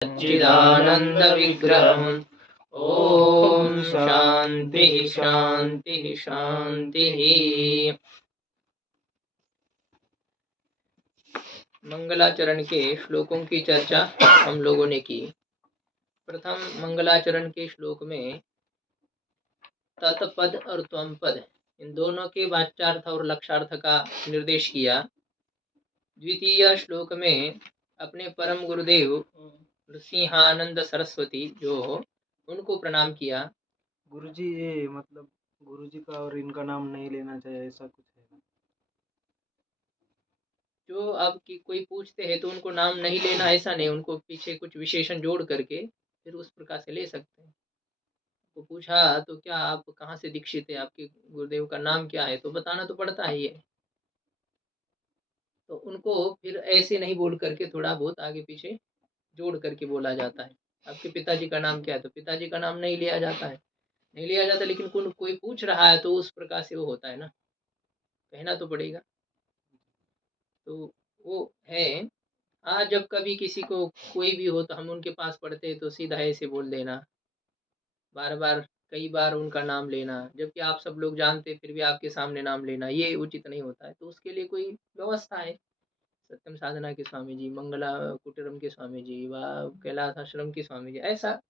सच्चिदानन्दविग्रहम्। ॐ शान्तिः शान्तिः शान्तिः। मंगलाचरण के श्लोकों की चर्चा हम लोगों ने की। प्रथम मंगलाचरण के श्लोक में तत्पद और त्वम पद इन दोनों के वाच्यार्थ और लक्षार्थ का निर्देश किया। द्वितीय श्लोक में अपने परम गुरुदेव सिंहानंद सरस्वती जो उनको प्रणाम किया। गुरुजी, ये मतलब गुरुजी का और इनका नाम नहीं लेना चाहिए, ऐसा कुछ है ना? जो अब की कोई पूछते हैं तो उनको नाम नहीं लेना ऐसा नहीं, उनको पीछे कुछ विशेषण जोड़ करके फिर उस प्रकार से ले सकते हैं। तो पूछा तो क्या आप कहाँ से दीक्षित है, आपके गुरुदेव का नाम क्या है, तो बताना तो पड़ता ही है। तो उनको फिर ऐसे नहीं बोल करके थोड़ा बहुत आगे पीछे जोड़ करके बोला जाता है। आपके पिताजी का नाम क्या है, तो पिताजी का नाम नहीं लिया जाता है, नहीं लिया जाता, लेकिन कोई पूछ रहा है तो उस प्रकार से वो होता है ना, कहना तो पड़ेगा। तो वो है। हाँ, जब कभी किसी को कोई भी हो तो हम उनके पास पढ़ते हैं तो सीधा ऐसे बोल देना, बार बार कई बार उनका नाम लेना, जबकि आप सब लोग जानते फिर भी आपके सामने नाम लेना ये उचित नहीं होता है। तो उसके लिए कोई व्यवस्था है। सत्यम साधना के स्वामी जी, मंगला कुटीरम के स्वामी जी व कैलाश आश्रम के स्वामी जी, ऐसा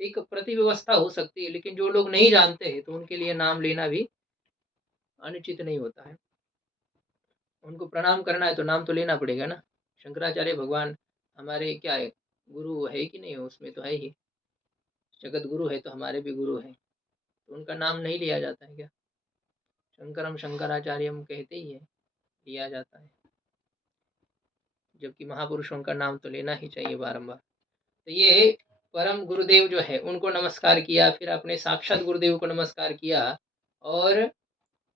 एक प्रति व्यवस्था हो सकती है। लेकिन जो लोग नहीं जानते हैं तो उनके लिए नाम लेना भी अनुचित नहीं होता है। उनको प्रणाम करना है तो नाम तो लेना पड़ेगा ना। शंकराचार्य भगवान हमारे क्या है, गुरु है कि नहीं, उसमें तो है ही, जगत गुरु है तो हमारे भी गुरु हैं, तो उनका नाम नहीं लिया जाता है क्या? शंकरम शंकराचार्यम कहते ही है, लिया जाता है, जबकि महापुरुषों का नाम तो लेना ही चाहिए बारंबार। तो ये परम गुरुदेव जो है उनको नमस्कार किया, फिर अपने साक्षात गुरुदेव को नमस्कार किया और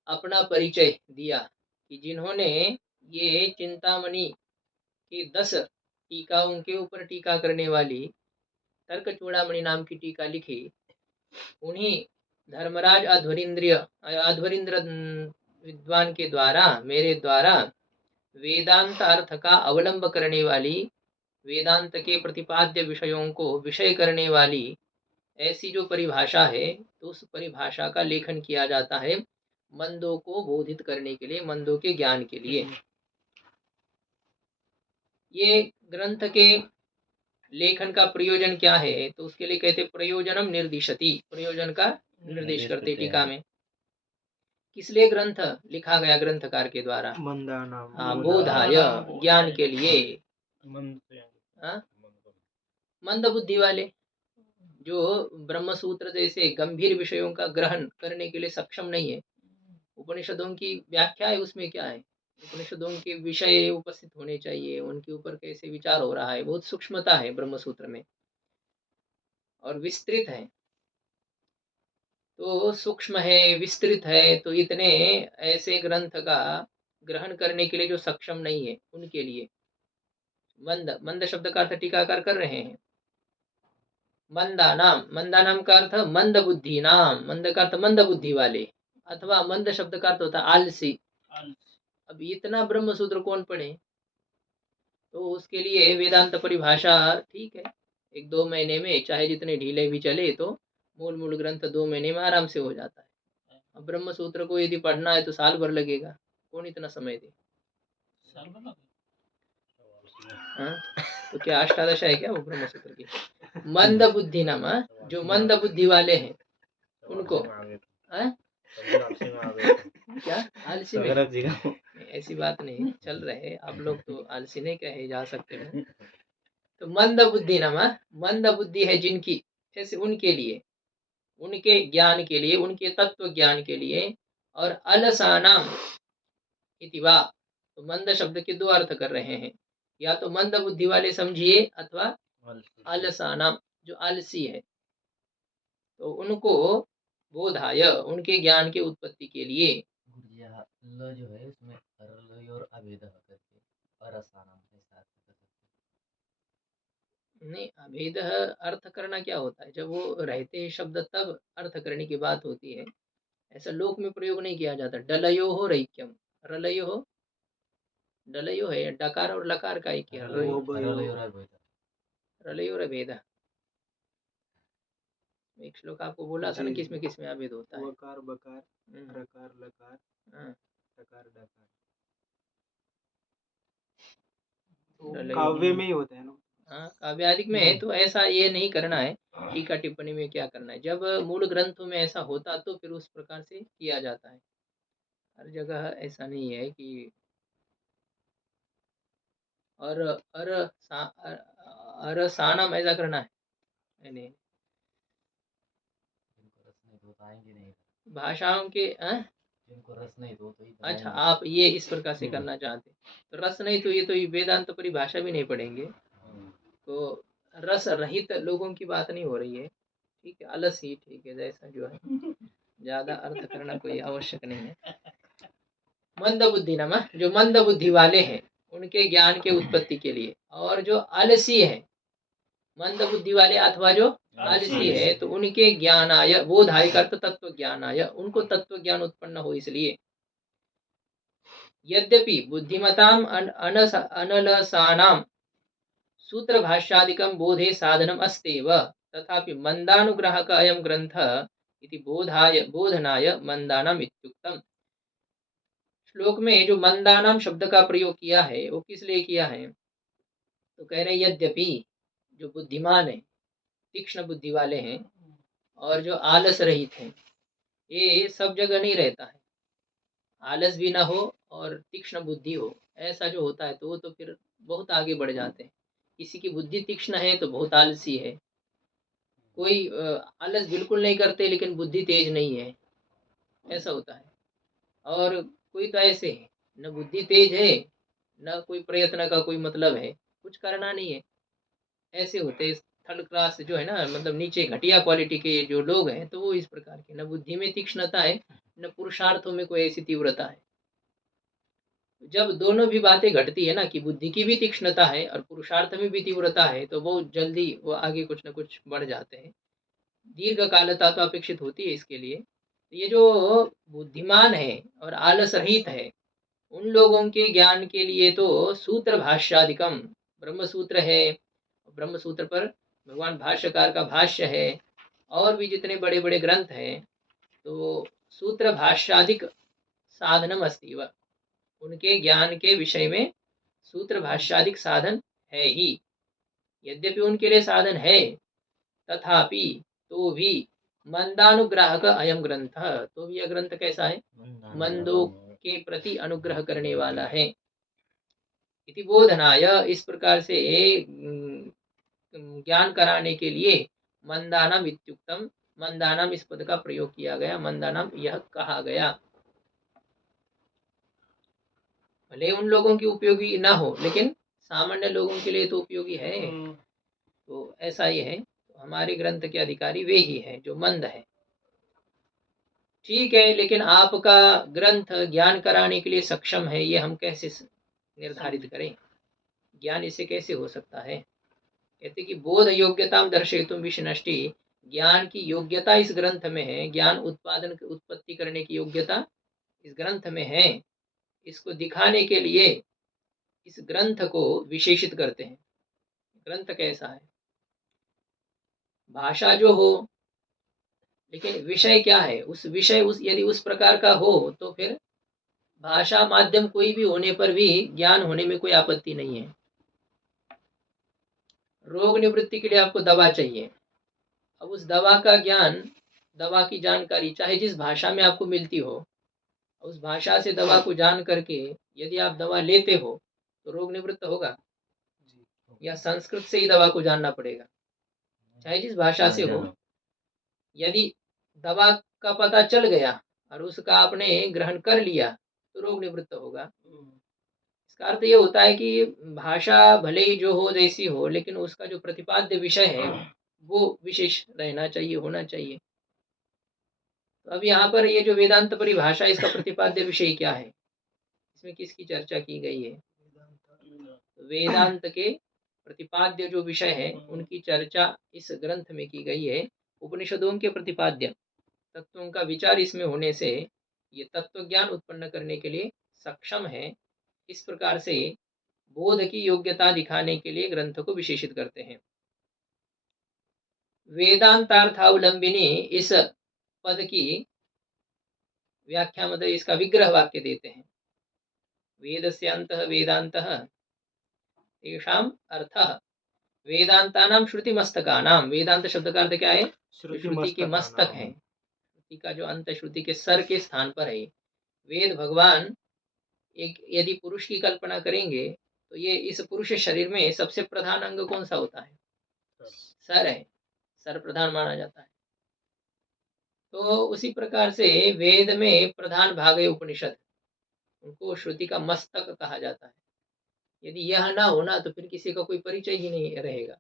अपना परिचय दिया कि जिन्होंने ये चिंतामणि की 10 टीका, उनके ऊपर टीका करने वाली तर्क चूड़ामणि नाम की टीका लिखी, उन्हीं धर्मराज अध्वरींद्र विद्वान के द्वारा, मेरे द्वारा वेदांत अर्थ का अवलंब करने वाली, वेदांत के प्रतिपाद्य विषयों को विषय करने वाली ऐसी जो परिभाषा है, तो उस परिभाषा का लेखन किया जाता है मंदों को बोधित करने के लिए, मंदों के ज्ञान के लिए। ये ग्रंथ के लेखन का प्रयोजन क्या है, तो उसके लिए कहते प्रयोजनम निर्दिशति, प्रयोजन का निर्देश करते टीका में। किस लिए ग्रंथ लिखा गया ग्रंथकार के द्वारा? हाँ, बोधाय, ज्ञान के लिए। हाँ? मंद बुद्धि वाले जो ब्रह्म सूत्र जैसे गंभीर विषयों का ग्रहण करने के लिए सक्षम नहीं है। उपनिषदों की व्याख्या है, उसमें क्या है, उपनिषदों के विषय उपस्थित होने चाहिए, उनके ऊपर कैसे विचार हो रहा है, बहुत सूक्ष्मता है ब्रह्म सूत्र में और विस्तृत है। तो सूक्ष्म है, विस्तृत है, तो इतने ऐसे ग्रंथ का ग्रहण करने के लिए जो सक्षम नहीं है उनके लिए मंद, मंद शब्द का अर्थ टीकाकार कर रहे हैं मंदा नाम, मंदा नाम का अर्थ मंद बुद्धि नाम, मंद का अर्थ मंद बुद्धि वाले, अथवा मंद शब्द का अर्थ होता है आलसी। अब इतना ब्रह्म सूत्र कौन पढ़े, तो उसके लिए वेदांत परिभाषा ठीक है, 1-2 महीने में चाहे जितने ढीले भी चले तो मूल मूल ग्रंथ 2 महीने में आराम से हो जाता है। अब ब्रह्म सूत्र को यदि पढ़ना है तो साल भर लगेगा, कौन इतना समय दे? हाँ? तो क्या अष्टादश है क्या वो ब्रह्म सूत्र की? मंद बुद्धि नाम, जो मंद बुद्धि वाले हैं उनको क्या आलसी में? ऐसी बात नहीं, चल रहे आप लोग तो आलसी नहीं कहे जा सकते हैं। तो मंद बुद्धि नाम, मंद बुद्धि है जिनकी, ऐसे उनके लिए, उनके ज्ञान के लिए, उनके तत्व ज्ञान के लिए। और अलसानाम इतिवा, तो मंद शब्द के 2 अर्थ कर रहे हैं, या तो मंद बुद्धि वाले समझिए अथवा अलसानाम जो आलसी है, तो उनको बोधाय, उनके ज्ञान के उत्पत्ति के लिए। ल जो है उसमें रलय और अभेद करके अरसानाम ऐसा अर्थ कर सकते नहीं, अभेद अर्थ करना क्या होता है, जब वो रहते हैं शब्द तब अर्थ करने की बात होती है, ऐसा लोक में प्रयोग नहीं किया जाता। डलयो हो रैक्यम, रलयो हो, डलयो है डकार और लकार का एक रलय और अभेद। प्रलयोर अभेदः। एक श्लोक आपको बोला था ना जी, किसमें किसमें अभेद होता है। वकार बकार हम्म, रकार लकार हाँ, टकार डकार प्रलय काव्य में ही होता है ना। हाँ, काव्यादिक में है तो ऐसा ये नहीं करना है। टीका टिप्पणी में क्या करना है, जब मूल ग्रंथों में ऐसा होता तो फिर उस प्रकार से किया जाता है। हर जगह ऐसा नहीं है कि और सानम ऐसा करना है नहीं। जिनको रस नहीं तो आएंगे नहीं, भाषाओं के जिनको रस नहीं तो अच्छा, आएंगे। आप ये इस प्रकार से करना चाहते तो रस नहीं तो ये वेदांत परिभाषा भी नहीं पढ़ेंगे। तो रस रहित लोगों की बात नहीं हो रही है, ठीक है, अलस ही ठीक है, जैसा जो है ज्यादा अर्थ करना कोई आवश्यक नहीं है। मंद बुद्धि नमा, जो मंद बुद्धि वाले हैं उनके ज्ञान के उत्पत्ति के लिए, और जो आलसी है, मंद बुद्धि वाले अथवा जो आलसी है तो उनके ज्ञानाय, बोधाय का अर्थ तत्व ज्ञानाय, उनको तत्व ज्ञान उत्पन्न हो इसलिए। यद्यपि बुद्धिमताम अनलसानाम सूत्र भाष्यादिकं बोधे साधनम अस्तेव, तथापि मंदानुग्राहक अयम ग्रंथ इति बोधनाय मंदानाम इत्युक्तम। श्लोक में जो मंदानाम शब्द का प्रयोग किया है वो किस लिए किया है, तो कह रहे यद्यपि जो बुद्धिमान है, तीक्ष्ण बुद्धि वाले हैं, और जो आलस रहित हैं, ये सब जगह नहीं रहता है। आलस भी ना हो और तीक्ष्ण बुद्धि हो, ऐसा जो होता है तो वो तो फिर बहुत आगे बढ़ जाते हैं। किसी की बुद्धि तीक्ष्ण है तो बहुत आलसी है, कोई आलस बिल्कुल नहीं करते लेकिन बुद्धि तेज नहीं है, ऐसा होता है। और कोई तो ऐसे है, न बुद्धि तेज है न कोई प्रयत्न का कोई मतलब है, कुछ करना नहीं है, ऐसे होते थर्ड क्लास जो है ना, मतलब नीचे घटिया क्वालिटी के जो लोग हैं, तो वो इस प्रकार के, न बुद्धि में तीक्ष्णता है न पुरुषार्थों में कोई ऐसी तीव्रता है। जब दोनों भी बातें घटती है ना, कि बुद्धि की भी तीक्ष्णता है और पुरुषार्थ में भी तीव्रता है, तो बहुत जल्दी वो आगे कुछ न कुछ बढ़ जाते हैं। दीर्घ कालता तो अपेक्षित होती है इसके लिए। ये जो बुद्धिमान है और आलस रहित है, उन लोगों के ज्ञान के लिए तो सूत्र भाष्यादिकम, ब्रह्म सूत्र है, ब्रह्म सूत्र पर भगवान भाष्यकार का भाष्य है, और भी जितने बड़े बड़े ग्रंथ हैं, तो सूत्र भाष्यादिक साधनम अस्ति व, उनके ज्ञान के विषय में सूत्र भाष्यादिक साधन है ही। यद्यपि उनके लिए साधन है, तथापि तो भी मंदानुग्राहक अयम ग्रंथ, तो भी यह ग्रंथ कैसा है, मंदों के प्रति अनुग्रह करने वाला है। इति बोधनाय, इस प्रकार से ज्ञान कराने के लिए मंदानम इत्युक्तम, मंदानम इस पद का प्रयोग किया गया, मंदानम यह कहा गया। भले उन लोगों की उपयोगी ना हो लेकिन सामान्य लोगों के लिए तो उपयोगी है। तो ऐसा ही है, तो हमारे ग्रंथ के अधिकारी वे ही हैं जो मंद है। ठीक है, लेकिन आपका ग्रंथ ज्ञान कराने के लिए सक्षम है, ये हम कैसे निर्धारित करें, ज्ञान इससे कैसे हो सकता है। कहते कि बोध योग्यता दर्शयितुम विष्णष्टि, ज्ञान की योग्यता इस ग्रंथ में है, ज्ञान उत्पत्ति करने की योग्यता इस ग्रंथ में है, इसको दिखाने के लिए इस ग्रंथ को विशेषित करते हैं। ग्रंथ कैसा है, भाषा जो हो, लेकिन विषय क्या है, उस विषय यदि उस प्रकार का हो तो फिर भाषा माध्यम कोई भी होने पर भी ज्ञान होने में कोई आपत्ति नहीं है। रोग निवृत्ति के लिए आपको दवा चाहिए, अब उस दवा का ज्ञान, दवा की जानकारी चाहे जिस भाषा में आपको मिलती हो, उस भाषा से दवा को जान करके यदि आप दवा लेते हो तो रोग निवृत्त होगा, या संस्कृत से ही दवा को जानना पड़ेगा, चाहे जिस भाषा से हो। यदि दवा का पता चल गया और उसका आपने ग्रहण कर लिया तो रोग निवृत्त होगा। इसका अर्थ ये होता है कि भाषा भले ही जो हो जैसी हो, लेकिन उसका जो प्रतिपाद्य विषय है वो विशेष रहना चाहिए, होना चाहिए। तो अब यहाँ पर ये जो वेदांत परिभाषा, इसका प्रतिपाद्य विषय क्या है, इसमें किसकी चर्चा की गई है, वेदांत के प्रतिपाद्य जो विषय है उनकी चर्चा इस ग्रंथ में की गई है। उपनिषदों के प्रतिपाद्य तत्वों का विचार इसमें होने से ये तत्व ज्ञान उत्पन्न करने के लिए सक्षम है। इस प्रकार से बोध की योग्यता दिखाने के लिए ग्रंथ को विशेषित करते हैं। वेदांतार्थावलंबिनी इस पद की व्याख्या मतलब इसका विग्रह वाक्य देते हैं। वेदस्य अंतः वेदांतः तेषाम अर्थः वेदांतानाम श्रुति मस्तकानाम। वेदांत शब्द का अर्थ क्या है? श्रुति के मस्तक है। श्रुति का जो अंत श्रुति के सर के स्थान पर है। वेद भगवान एक यदि पुरुष की कल्पना करेंगे तो ये इस पुरुष शरीर में सबसे प्रधान अंग कौन सा होता है? सर है। सर प्रधान माना जाता है। तो उसी प्रकार से वेद में प्रधान भाग है उपनिषद, उनको श्रुति का मस्तक कहा जाता है। यदि यह ना होना तो फिर किसी का कोई परिचय ही नहीं रहेगा।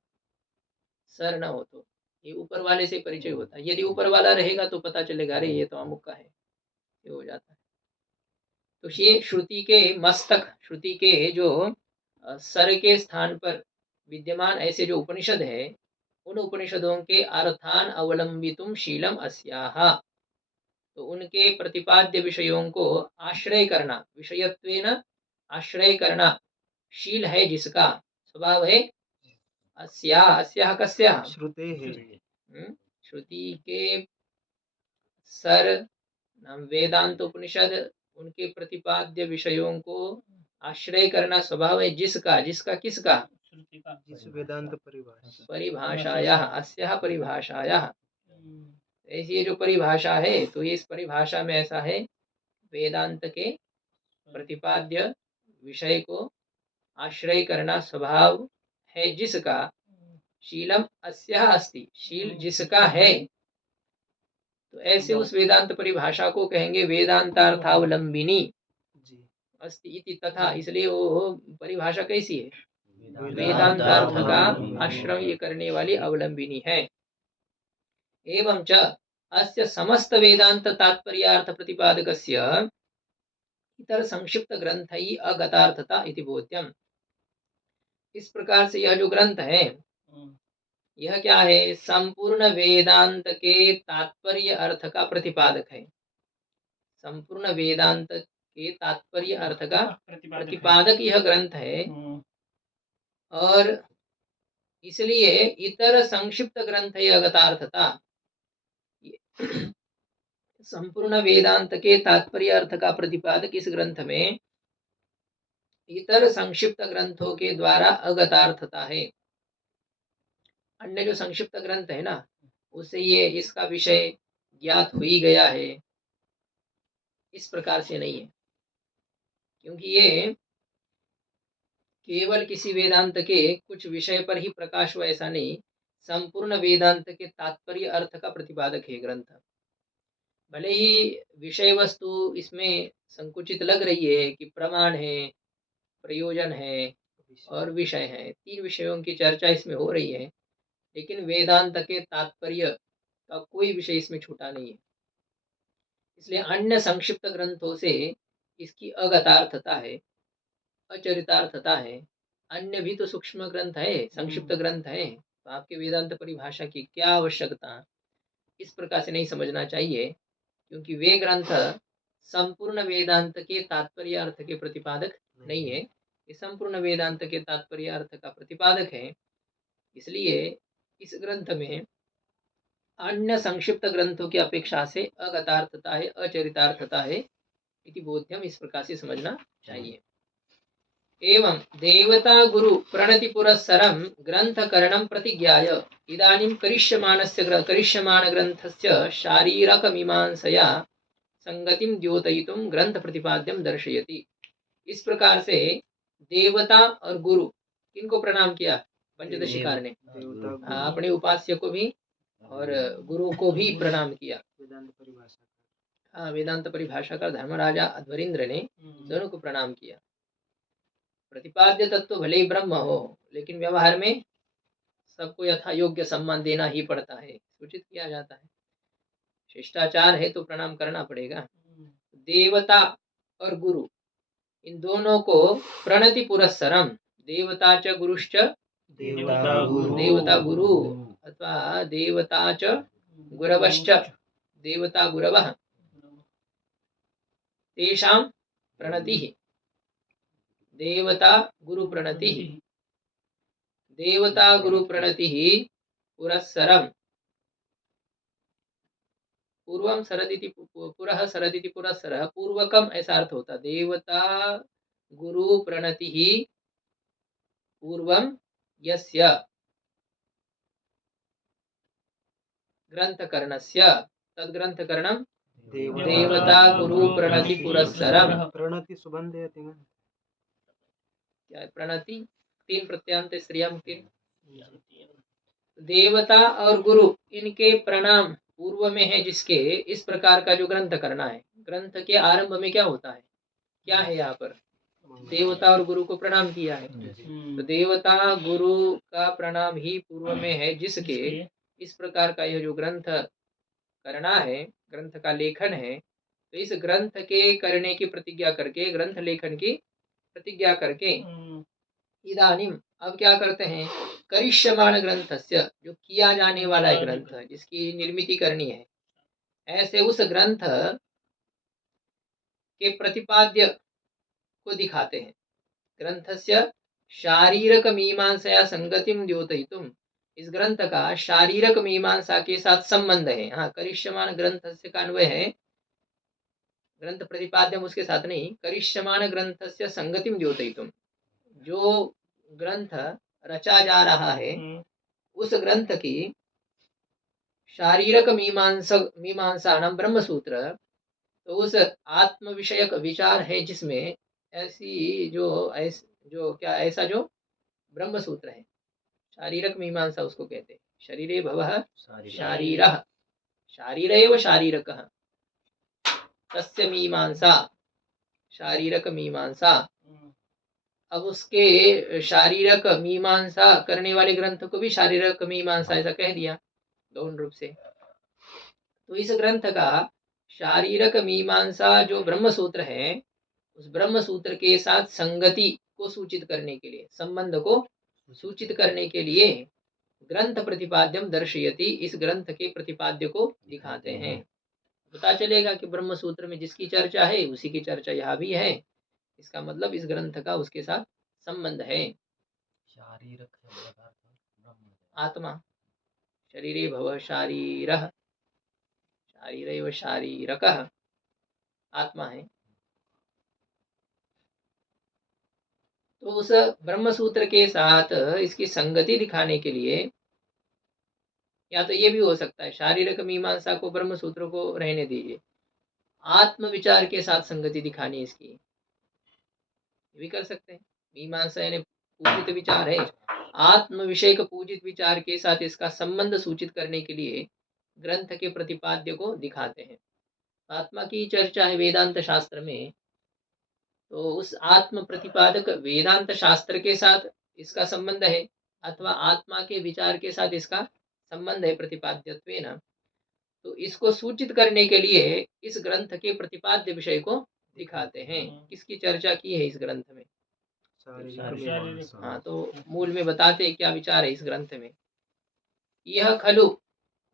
सर ना हो तो ये ऊपर वाले से परिचय होता है। यदि ऊपर वाला रहेगा तो पता चलेगा अरे ये तो अमुक का है, ये हो जाता है। तो ये श्रुति के मस्तक, श्रुति के जो सर के स्थान पर विद्यमान ऐसे जो उपनिषद है, उन उपनिषदों के अर्थान अवलंबितुम शीलम अस्याहा। तो उनके प्रतिपाद्य विषयों को आश्रय करना, विषयत्वेन आश्रय करना शील है जिसका, स्वभाव है अस्याह। अस्याह कस्याह? श्रुते है। श्रुति के सर नाम वेदांत उपनिषद, उनके प्रतिपाद्य विषयों को आश्रय करना स्वभाव है जिसका। जिसका किसका? जिस वेदांत परिभाषा परिभाषायाः, अस्याः परिभाषायाः। ऐसी ये जो परिभाषा है तो इस परिभाषा में ऐसा है वेदांत के प्रतिपाद्य विषय को आश्रय करना स्वभाव है जिसका, शीलम अस्याः अस्ति, शील जिसका है। तो ऐसे उस वेदांत परिभाषा को कहेंगे वेदांतार्थावलंबिनी अस्ति इति तथा। इसलिए वो परिभाषा कैसी है? वेदांतार्थ का आश्रय करने वाली अवलंबिनी है। एवं च अस्य समस्त वेदांत तात्पर्यार्थ प्रतिपादकस्य इतर संक्षिप्त ग्रंथई अगतार्थता इति बोध्यम। इस प्रकार से यह जो ग्रंथ है यह क्या है? संपूर्ण वेदांत के तात्पर्य अर्थ का प्रतिपादक है। संपूर्ण वेदांत के तात्पर्य अर्थ का प्रतिपादक यह ग्रंथ है। और इसलिए इतर संक्षिप्त ग्रंथ अगतार्थता, संपूर्ण वेदांत के तात्पर्य अर्थ का प्रतिपादक इस ग्रंथ में इतर संक्षिप्त ग्रंथों के द्वारा अगतार्थता है। अन्य जो संक्षिप्त ग्रंथ है ना, उससे ये इसका विषय ज्ञात हो ही गया है, इस प्रकार से नहीं है। क्योंकि ये केवल किसी वेदांत के कुछ विषय पर ही प्रकाश हो ऐसा नहीं, संपूर्ण वेदांत के तात्पर्य अर्थ का प्रतिपादक है ग्रंथ। भले ही विषय वस्तु इसमें संकुचित लग रही है कि प्रमाण है, प्रयोजन है और विषय है, तीन विषयों की चर्चा इसमें हो रही है, लेकिन वेदांत के तात्पर्य का कोई विषय इसमें छूटा नहीं है। इसलिए अन्य संक्षिप्त ग्रंथों से इसकी अगतार्थता है, अचरितार्थता है। अन्य भी तो सूक्ष्म ग्रंथ है, संक्षिप्त ग्रंथ है, तो आपके वेदांत परिभाषा की क्या आवश्यकता? इस प्रकार से नहीं समझना चाहिए, क्योंकि वे ग्रंथ संपूर्ण वेदांत के तात्पर्य अर्थ के प्रतिपादक नहीं है। ये संपूर्ण वेदांत के तात्पर्य अर्थ का प्रतिपादक है। इसलिए इस ग्रंथ में अन्य संक्षिप्त ग्रंथों की अपेक्षा से अगतार्थता है, अचरितार्थता है इति बोध्यम। इस प्रकार से समझना चाहिए। एवं देवता गुरु प्रणति पुरस्सरं ग्रंथकरणं प्रतिज्ञाय इदानीं करिष्यमाण ग्रंथस्य शारीरक मीमांसया संगतिं द्योतयितुं ग्रंथ प्रतिपाद्यं दर्शयति। इस प्रकार से देवता और गुरु किनको प्रणाम किया? पंचदशीकार ने अपने उपास्य को भी और गुरु को भी प्रणाम किया। वेदांत परिभाषा का धर्मराजा अध्वरींद्र ने दोनों को प्रणाम किया। प्रतिपाद्य तत्व भले ही ब्रह्म हो, लेकिन व्यवहार में सबको यथा योग्य सम्मान देना ही पड़ता है, सूचित किया जाता है। शिष्टाचार है तो प्रणाम करना पड़ेगा। देवता और गुरु इन दोनों को प्रणति पुरस्सरम, देवता च गुरुश्च, देवता गुरु अथवा देवता च गुरवश्च, देवता गुरवः तेषां प्रणतिः, देवता गुरु प्रणतिः, देवता गुरु प्रणतिः पुरस्सरम पूर्वम सरदिति पुरः सरदिति पुरस्सरः, पूर्वकम ऐसा अर्थ होता। देवता गुरु प्रणति ही पूर्वम यस्य ग्रंथकर्णस्य तद्ग्रंथकर्णम देवता गुरु प्रणति पुरस्सरम। प्रणति सुबंध है तीन। क्या है प्रणति? 3 प्रत्यांत स्त्रियां तीन। देवता और गुरु इनके प्रणाम पूर्व में है जिसके, इस प्रकार का जो ग्रंथ करना है। ग्रंथ के आरंभ में क्या होता है, क्या है यहाँ पर? देवता और गुरु को प्रणाम किया है। तो देवता गुरु का प्रणाम ही पूर्व में है जिसके, इस प्रकार का यह जो ग्रंथ करना है, ग्रंथ का लेखन है, तो इस ग्रंथ के करने की प्रतिज्ञा करके, ग्रंथ लेखन की प्रतिज्ञा करके, इदानीम अब क्या करते हैं, करिष्यमाण ग्रंथस्य, जो किया जाने वाला है ग्रंथ, जिसकी निर्मिति करनी है, ऐसे उस ग्रंथ के प्रतिपाद्य को दिखाते हैं। ग्रंथस्य शारीरक मीमांसया संगतिम द्योतयितुम, इस ग्रंथ का शारीरक मीमांसा के साथ संबंध है। हाँ, करिष्यमाण ग्रंथस्य का अन्वय है, ग्रंथ प्रतिपाद्यम उसके साथ नहीं, करिष्यमाण ग्रंथस्य संगतिम द्योतयितुम, जो ग्रंथ रचा जा रहा है उस ग्रंथ की शारीरक मीमांसा नाम ब्रह्म सूत्र, तो उस आत्म विषयक विचार है जिसमें ऐसी जो क्या ऐसा जो ब्रह्म सूत्र है, शारीरक मीमांसा उसको कहते हैं। शरीरे भवः शारीरः, शारीरेव शारीरकः, तस्य मीमांसा शारीरक मीमांसा। अब उसके शारीरक मीमांसा करने वाले ग्रंथ को भी शारीरक मीमांसा ऐसा कह दिया गौण रूप से। तो इस ग्रंथ का शारीरक मीमांसा जो ब्रह्म सूत्र है, उस ब्रह्म सूत्र के साथ संगति को सूचित करने के लिए, संबंध को सूचित करने के लिए ग्रंथ प्रतिपाद्यम दर्शयति, इस ग्रंथ के प्रतिपाद्य को दिखाते हैं। पता चलेगा कि ब्रह्म सूत्र में जिसकी चर्चा है उसी की चर्चा यहाँ भी है, इसका मतलब इस ग्रंथ का उसके साथ संबंध है। शारीरक आत्मा, शरीरे भव शारीरः, शारीरेव शारीरकः, आत्मा है। तो उस ब्रह्म सूत्र के साथ इसकी संगति दिखाने के लिए, या तो ये भी हो सकता है शारीरिक मीमांसा को, ब्रह्म सूत्र को रहने दीजिए, आत्म विचार के साथ संगति दिखानी इसकी, ये भी कर सकते हैं। मीमांसा यानी पूजित विचार है, आत्म विषय का पूजित विचार के साथ इसका संबंध सूचित करने के लिए ग्रंथ के प्रतिपाद्य को दिखाते हैं। आत्मा की चर्चा है वेदांत शास्त्र में, तो उस आत्म प्रतिपादक वेदांत शास्त्र के साथ इसका संबंध है, अथवा आत्मा के विचार के साथ इसका संबंध है प्रतिपाद्यत्वेन, तो इसको सूचित करने के लिए इस ग्रंथ के प्रतिपाद्य विषय को दिखाते हैं। किसकी चर्चा की है इस ग्रंथ में? हाँ, तो मूल में बताते हैं क्या विचार है इस ग्रंथ में। यह खलु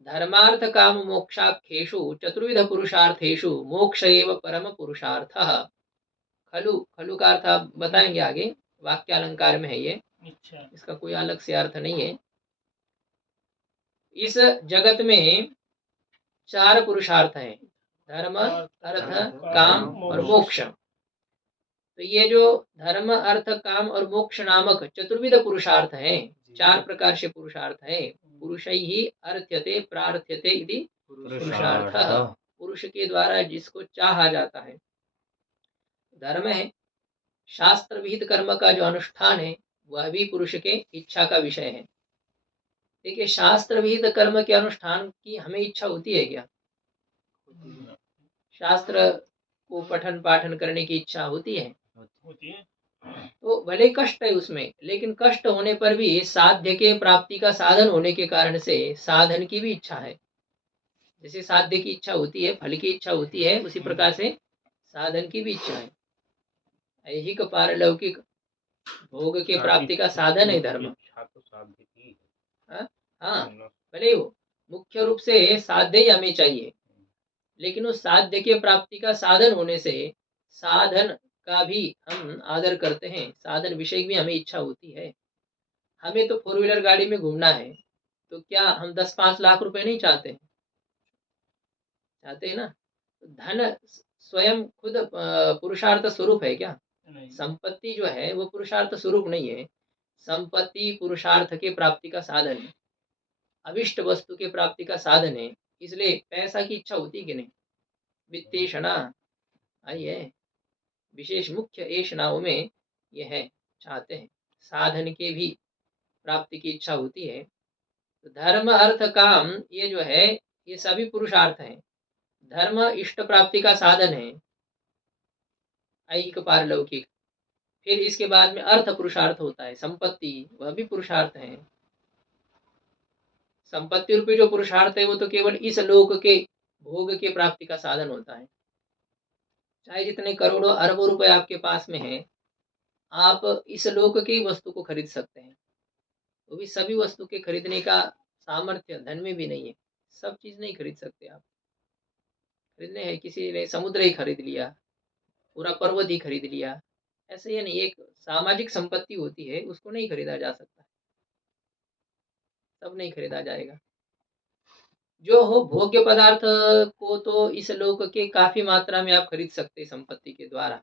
धर्मार्थ काम मोक्षाख्येषु चतुर्विध पुरुषार्थेषु मोक्ष एव परम पुरुषार्थः। खलु, खलु का अर्थ आप बताएंगे आगे, वाक्यालंकार में है ये, इसका कोई अलग से अर्थ नहीं है। इस जगत में 4 पुरुषार्थ हैं, धर्म अर्थ काम और मोक्ष। तो ये जो धर्म अर्थ काम और मोक्ष नामक चतुर्विध पुरुषार्थ हैं, 4 प्रकार से पुरुषार्थ है। पुरुषैः अर्थ्यते प्रार्थ्यते इति पुरुषार्थः, पुरुष के द्वारा जिसको चाहा जाता है। धर्म है शास्त्र विहित कर्म का जो अनुष्ठान है, वह भी पुरुष के इच्छा का विषय है। देखिए, शास्त्र विहित कर्म के अनुष्ठान की हमें इच्छा होती है क्या? शास्त्र को पठन पाठन करने की इच्छा होती है, तो भले कष्ट है उसमें, लेकिन कष्ट होने पर भी साध्य के प्राप्ति का साधन होने के कारण से साधन की भी इच्छा है। जैसे साध्य की इच्छा होती है, फल की इच्छा होती है, उसी प्रकार से साधन की भी इच्छा है। ऐहिक पारलौकिक भोग के प्राप्ति का साधन है धर्म। हाँ, भले हो मुख्य रूप से साध्य ही हमें चाहिए, लेकिन उस साध्य के प्राप्ति का साधन होने से साधन का भी हम आदर करते हैं, साधन विषय भी हमें इच्छा होती है। हमें तो 4 व्हीलर गाड़ी में घूमना है, तो क्या हम 10-5 लाख रुपए नहीं चाहते? चाहते हैं ना? तो धन स्वयं खुद पुरुषार्थ स्वरूप है क्या? संपत्ति जो है वो पुरुषार्थ स्वरूप नहीं है। संपत्ति पुरुषार्थ के प्राप्ति का साधन है, अभिष्ट वस्तु के प्राप्ति का साधन है। इसलिए पैसा की इच्छा होती है कि नहीं? वित्तेषणा आई है, विशेष मुख्य ऐषणाओं में ये है, चाहते हैं। साधन के भी प्राप्ति की इच्छा होती है। तो धर्म अर्थ काम ये जो है ये सभी पुरुषार्थ हैं। धर्म इष्ट प्राप्ति का साधन है, ऐहिक पारलौकिक। फिर इसके बाद में अर्थ पुरुषार्थ होता है, संपत्ति वह भी पुरुषार्थ है। संपत्ति रूपी जो पुरुषार्थ है वो तो केवल इस लोक के भोग के प्राप्ति का साधन होता है। चाहे जितने करोड़ों अरबों रुपए आपके पास में है, आप इस लोक की वस्तु को खरीद सकते हैं। वो भी सभी वस्तु के खरीदने का सामर्थ्य धन में भी नहीं है। सब चीज नहीं खरीद सकते आप। खरीदने हैं, किसी ने समुद्र ही खरीद लिया, पूरा पर्वत ही खरीद लिया, ऐसे ही नहीं। एक सामाजिक संपत्ति होती है, उसको नहीं खरीदा जा सकता, सब नहीं खरीदा जाएगा। जो हो भोग्य पदार्थ को तो इस लोक के काफी मात्रा में आप खरीद सकते हैं संपत्ति के द्वारा।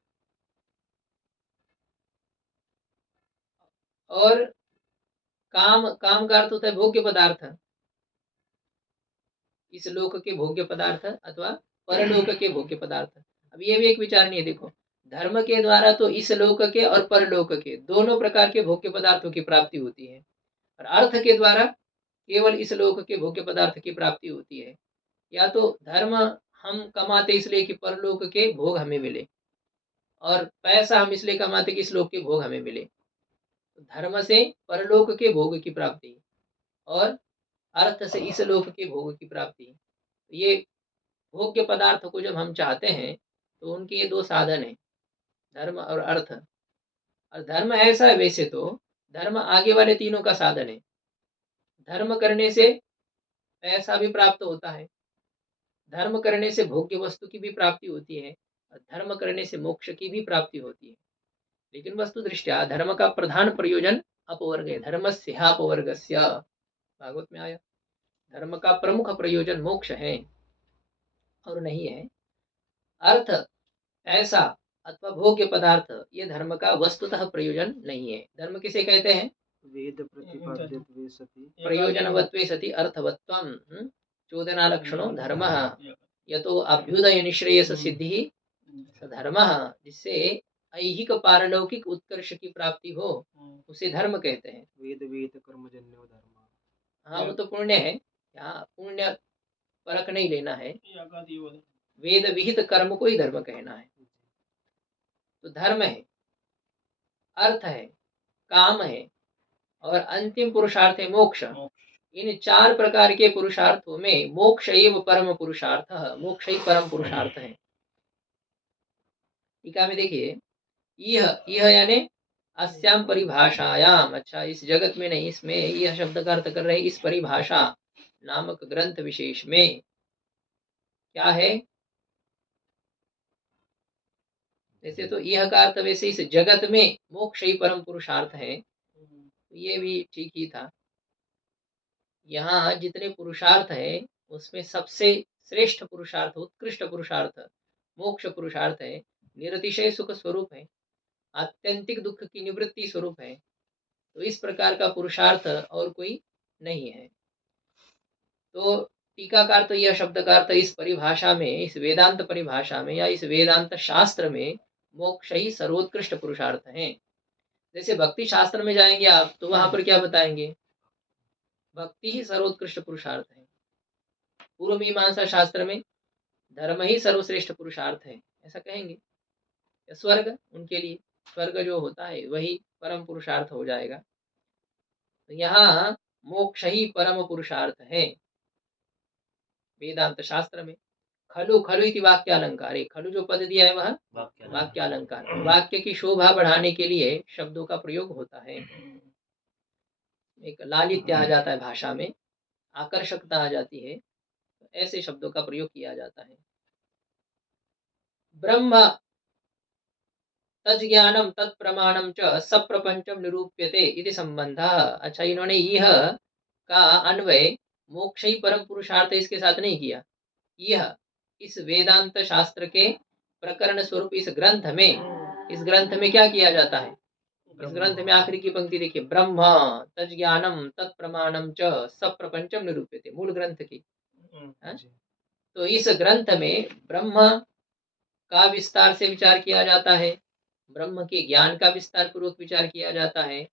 और काम काम का अर्थ होता है भोग्य पदार्थ, इस लोक के भोग्य पदार्थ अथवा परलोक के भोग्य पदार्थ। अब ये भी एक विचारणीय है, देखो धर्म के द्वारा तो इस लोक के और परलोक के दोनों प्रकार के भोग्य पदार्थों की प्राप्ति होती है, और अर्थ के द्वारा केवल इस लोक के भोग्य पदार्थ की प्राप्ति होती है। या तो धर्म हम कमाते इसलिए कि परलोक के भोग हमें मिले, और पैसा हम इसलिए कमाते कि इस लोक के भोग हमें मिले। धर्म से परलोक के भोग की प्राप्ति और अर्थ से इस लोक के भोग की प्राप्ति। ये भोग्य पदार्थ को जब हम चाहते हैं तो उनके ये दो साधन हैं, धर्म और अर्थ। और धर्म ऐसा है, वैसे तो धर्म आगे वाले तीनों का साधन है। धर्म करने से पैसा भी प्राप्त होता है, धर्म करने से भोग्य वस्तु की भी प्राप्ति होती है, और धर्म करने से मोक्ष की भी प्राप्ति होती है। लेकिन वस्तु दृष्टया धर्म का प्रधान प्रयोजन अपवर्ग है, धर्मस्य अपवर्गस्य, भागवत में आया। धर्म का प्रमुख प्रयोजन मोक्ष है और नहीं है अर्थ, ऐसा अथवा भोग्य पदार्थ, ये धर्म का वस्तुतः प्रयोजन नहीं है। धर्म किसे कहते हैं? वेद प्रतिपाद्यत्वे सति प्रयोजनवत्वे सति अर्थवत्वम। चोदना लक्षणो धर्म यतो अभ्युदय निश्रेयस सिद्धि धर्म, जिससे ऐहिक पारलौकिक उत्कर्ष की प्राप्ति हो उसे धर्म कहते हैं। वेद वेद कर्मजन्यो धर्म। हाँ वो तो पुण्य है, यहाँ पुण्य परख नहीं लेना है, वेद विहित कर्म को ही धर्म कहना है। तो धर्म है, अर्थ है, काम है, और अंतिम पुरुषार्थ है मोक्ष। इन चार प्रकार के पुरुषार्थों में मोक्ष एव परम पुरुषार्थ, मोक्ष ही परम पुरुषार्थ है। टीका में देखिए, यह यानी अस्याम परिभाषायाम, अच्छा इस जगत में नहीं, इसमें यह शब्द का अर्थ कर रहे इस परिभाषा नामक ग्रंथ विशेष में क्या है। वैसे तो यह का अर्थ वैसे इस जगत में मोक्ष ही परम पुरुषार्थ है, तो ये भी ठीक ही था। यहाँ जितने पुरुषार्थ है उसमें सबसे श्रेष्ठ पुरुषार्थ, उत्कृष्ट पुरुषार्थ मोक्ष पुरुषार्थ है, निरतिशय सुख स्वरूप है, आत्यंतिक दुख की निवृत्ति स्वरूप है। तो इस प्रकार का पुरुषार्थ और कोई नहीं है। तो टीकाकार तो यह शब्द का अर्थ इस परिभाषा में, इस वेदांत परिभाषा में या इस वेदांत शास्त्र में मोक्ष ही सर्वोत्कृष्ट पुरुषार्थ है। जैसे भक्ति शास्त्र में जाएंगे आप तो वहां पर क्या बताएंगे? भक्ति ही सर्वोत्कृष्ट पुरुषार्थ है। पूर्व मीमांसा शास्त्र में धर्म ही सर्वश्रेष्ठ पुरुषार्थ है, ऐसा कहेंगे। स्वर्ग, उनके लिए स्वर्ग जो होता है वही परम पुरुषार्थ हो जाएगा। तो यहाँ मोक्ष ही परम पुरुषार्थ है वेदांत शास्त्र में। खलु खलु इति वाक्यालंकार, खलु जो पद दिया है वह वाक्यालंकार, वाक्य की शोभा बढ़ाने के लिए शब्दों का प्रयोग होता है। एक लालित्य आ जाता है भाषा में, आकर्षकता आ जाती है, तो ऐसे शब्दों का प्रयोग किया जाता है। ब्रह्म तज्ज्ञानम तत्प्रमाणम च सप्रपंचम निरूप्यते इति संबंधः। अच्छा, इन्होंने यह का अन्वय मोक्ष ही परम पुरुषार्थ इसके साथ नहीं किया। यह इस वेदांत शास्त्र के प्रकरण स्वरूप इस ग्रंथ में क्या किया जाता है? इस ग्रंथ में आखिरी की पंक्ति देखिए, ब्रह्म तज्ज्ञानम तत्प्रमाणम च सप्रपंचम निरूप्यते, मूल ग्रंथ की। हाँ? जी। तो इस ग्रंथ में ब्रह्म का विस्तार से विचार किया जाता है, ब्रह्म के ज्ञान का विस्तार पूर्वक विचार किया जाता है,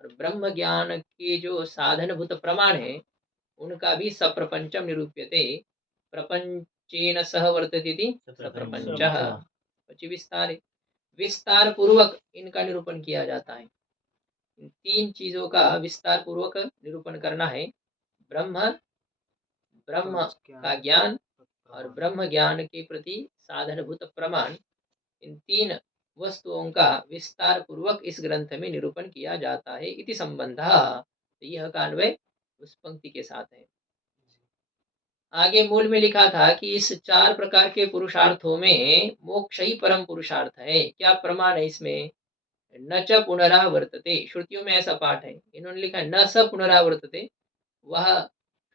और ब्रह्म ज्ञान के जो साधनभूत प्रमाण है उनका भी सप्रपंचम निरूप्यते, प्रपंचेन सह वर्तते सप्रपंचः। पची विस्तार है, विस्तार पूर्वक इनका निरूपण किया जाता है। इन तीन चीजों का विस्तार पूर्वक निरूपण करना है, ब्रह्म, ब्रह्म का ज्ञान और ब्रह्म ज्ञान के प्रति साधनभूत प्रमाण, इन तीन वस्तुओं का विस्तार पूर्वक इस ग्रंथ में निरूपण किया जाता है। इति संबंध, तो यह का अन्वय उस पंक्ति के साथ है। आगे मूल में लिखा था कि इस 4 प्रकार के पुरुषार्थों में मोक्ष ही परम पुरुषार्थ है। क्या प्रमाण है इसमें? न च पुनरावर्तते, श्रुतियों में ऐसा पाठ है, इन्होंने लिखा न स पुनरावर्तते, वह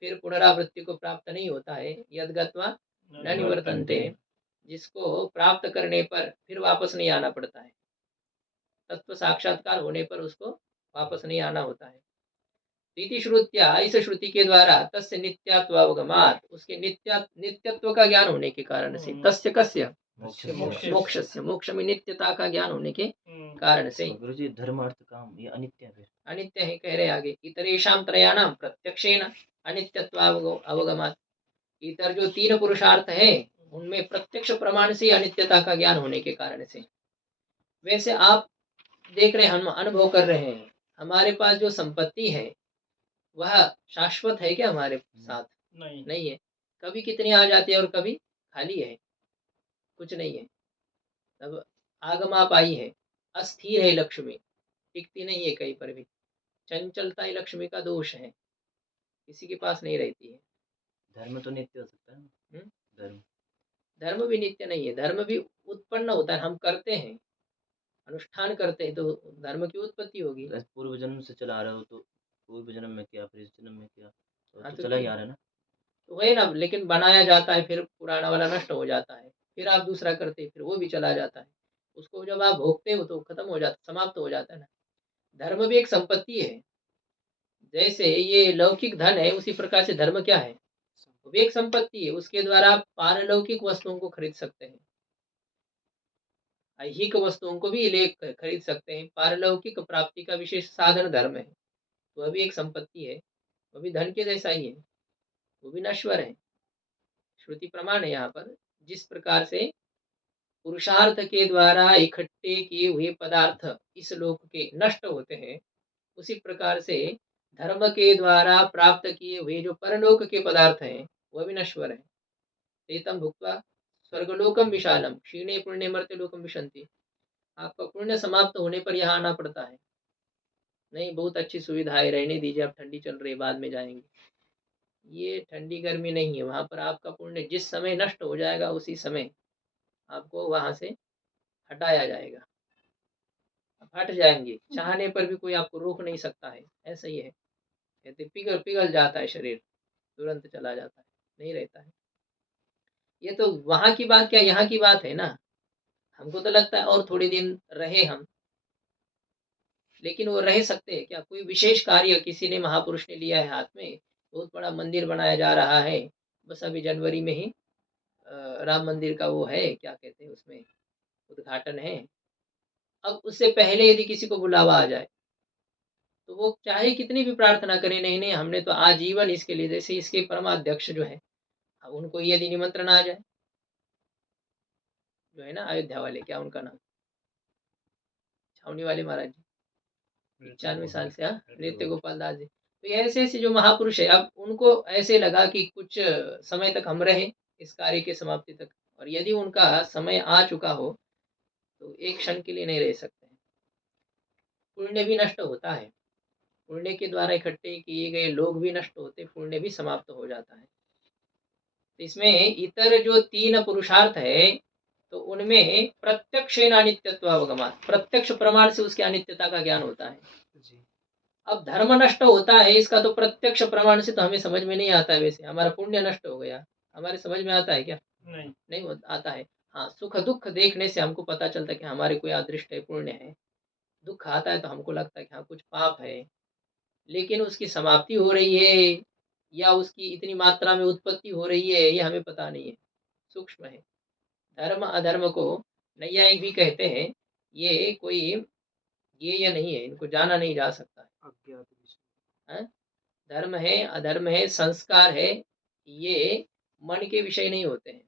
फिर पुनरावृत्ति को प्राप्त नहीं होता है। यद गत्वा न निवर्तन्ते, जिसको प्राप्त करने पर फिर वापस नहीं आना पड़ता है, तत्व साक्षात्कार होने पर उसको वापस नहीं आना होता है। इति श्रुत्या, इस श्रुति के द्वारा तस्य नित्यात्वावगमात्, उसके नित्यत्व का ज्ञान होने के कारण से, तस्य कस्य मोक्षस्य, मोक्ष में नित्यता का ज्ञान होने के कारण से। गुरुजी धर्म अर्थ काम ये अनित्य है, अनित्य है कह रहे आगे, इतरेषां त्रयाणां प्रत्यक्षेण अनित्यत्वावगमात्, इतर जो 3 पुरुषार्थ है उनमें प्रत्यक्ष प्रमाण से अनित्यता का ज्ञान होने के कारण से। वैसे आप देख रहे हैं, हम अनुभव कर रहे हैं, हमारे पास जो संपत्ति है वह शाश्वत है क्या हमारे साथ? नहीं है, कभी कितनी आ जाती है और कभी खाली है, कुछ नहीं है। तब आगमाप आई है, अस्थिर है लक्ष्मी, टिकती नहीं है कहीं पर भी, चंचलता ही लक्ष्मी का दोष है, किसी के पास नहीं रहती है। धर्म तो नित्य हो सकता है। धर्म भी नित्य नहीं है, धर्म भी उत्पन्न होता है, हम करते हैं, अनुष्ठान करते हैं, तो धर्म की उत्पत्ति होगी। पूर्व जन्म से चला आ रहा हो तो पूर्व जन्म में क्या, फिर इस जन्म में क्या, तो चला ही आ रहा है ना। तो वही ना, लेकिन बनाया जाता है, फिर पुराना वाला नष्ट हो जाता है, फिर आप दूसरा करते हैं, फिर वो भी चला जाता है, उसको जब आप भोगते हो तो खत्म हो जाता, समाप्त हो जाता है ना। धर्म भी एक संपत्ति है, जैसे ये लौकिक धन है उसी प्रकार से धर्म क्या है, वो भी एक संपत्ति है, उसके द्वारा आप पारलौकिक वस्तुओं को खरीद सकते हैं, ऐहिक वस्तुओं को भी ले खरीद सकते हैं। पारलौकिक प्राप्ति का विशेष साधन धर्म है, तो वह भी एक संपत्ति है, वह भी धन के जैसा ही है, वो भी नश्वर है। श्रुति प्रमाण है यहाँ पर, जिस प्रकार से पुरुषार्थ के द्वारा इकट्ठे किए हुए पदार्थ इस लोक के नष्ट होते हैं, उसी प्रकार से धर्म के द्वारा प्राप्त किए हुए जो परलोक के पदार्थ हैं वह भी नश्वर है। एतम भुक्त्वा स्वर्गलोकम विशालम क्षीणे पुण्य मर्त्य लोकम विशंति, आपका पुण्य समाप्त होने पर यहाँ आना पड़ता है। नहीं, बहुत अच्छी सुविधा है, रहने दीजिए, अब ठंडी चल रही है, बाद में जाएंगे। ये ठंडी गर्मी नहीं है, वहां पर आपका पुण्य जिस समय नष्ट हो जाएगा उसी समय आपको वहां से हटाया जाएगा, आप हट जाएंगे, चाहने पर भी कोई आपको रोक नहीं सकता है। ऐसा ही है, कहते पिघल जाता है शरीर, तुरंत चला जाता है, नहीं रहता है। ये तो वहां की बात क्या, यहाँ की बात है ना। हमको तो लगता है और थोड़े दिन रहे हम, लेकिन वो रह सकते हैं क्या? कोई विशेष कार्य किसी ने, महापुरुष ने लिया है हाथ में, बहुत बड़ा मंदिर बनाया जा रहा है, बस अभी जनवरी में ही राम मंदिर का वो है, क्या कहते हैं, उसमें उद्घाटन है। अब उससे पहले यदि किसी को बुलावा आ जाए तो वो चाहे कितनी भी प्रार्थना करे, नहीं नहीं हमने तो आजीवन इसके लिए, जैसे इसके परमाध्यक्ष जो है, अब उनको यदि निमंत्रण आ जाए, जो है ना अयोध्या वाले, क्या उनका नाम, छावनी वाले महाराज जी, 95 साल से, हाँ, नृत्य गोपाल दास जी, तो ये ऐसे ऐसे जो महापुरुष है, अब उनको ऐसे लगा कि कुछ समय तक हम रहे इस कार्य के समाप्ति तक, और यदि उनका समय आ चुका हो तो एक क्षण के लिए नहीं रह सकते हैं। पुण्य भी नष्ट होता है, पुण्य के द्वारा इकट्ठे किए गए लोग भी नष्ट होते, पुण्य भी समाप्त हो जाता है। इसमें इतर जो 3 पुरुषार्थ है, तो उनमें प्रत्यक्ष अनित्यत्वावगमात्, प्रत्यक्ष प्रमाण से उसकी अनित्यता का ज्ञान होता है। अब धर्म नष्ट होता है, इसका तो प्रत्यक्ष प्रमाण से तो हमें समझ में नहीं आता है। वैसे हमारा पुण्य नष्ट हो गया, हमारे समझ में आता है क्या? नहीं आता है। हाँ, सुख दुख देखने से हमको पता चलता है कि हमारे कोई अदृष्ट है, पुण्य है। दुख आता है तो हमको लगता है कि हाँ कुछ पाप है, लेकिन उसकी समाप्ति हो रही है या उसकी इतनी मात्रा में उत्पत्ति हो रही है, ये हमें पता नहीं है, सूक्ष्म है। धर्म अधर्म को नैयायिक भी कहते हैं, ये कोई ये नहीं है, इनको जाना नहीं जा सकता अज्ञात विषय। है। धर्म है, अधर्म है, संस्कार है, ये मन के विषय नहीं होते हैं।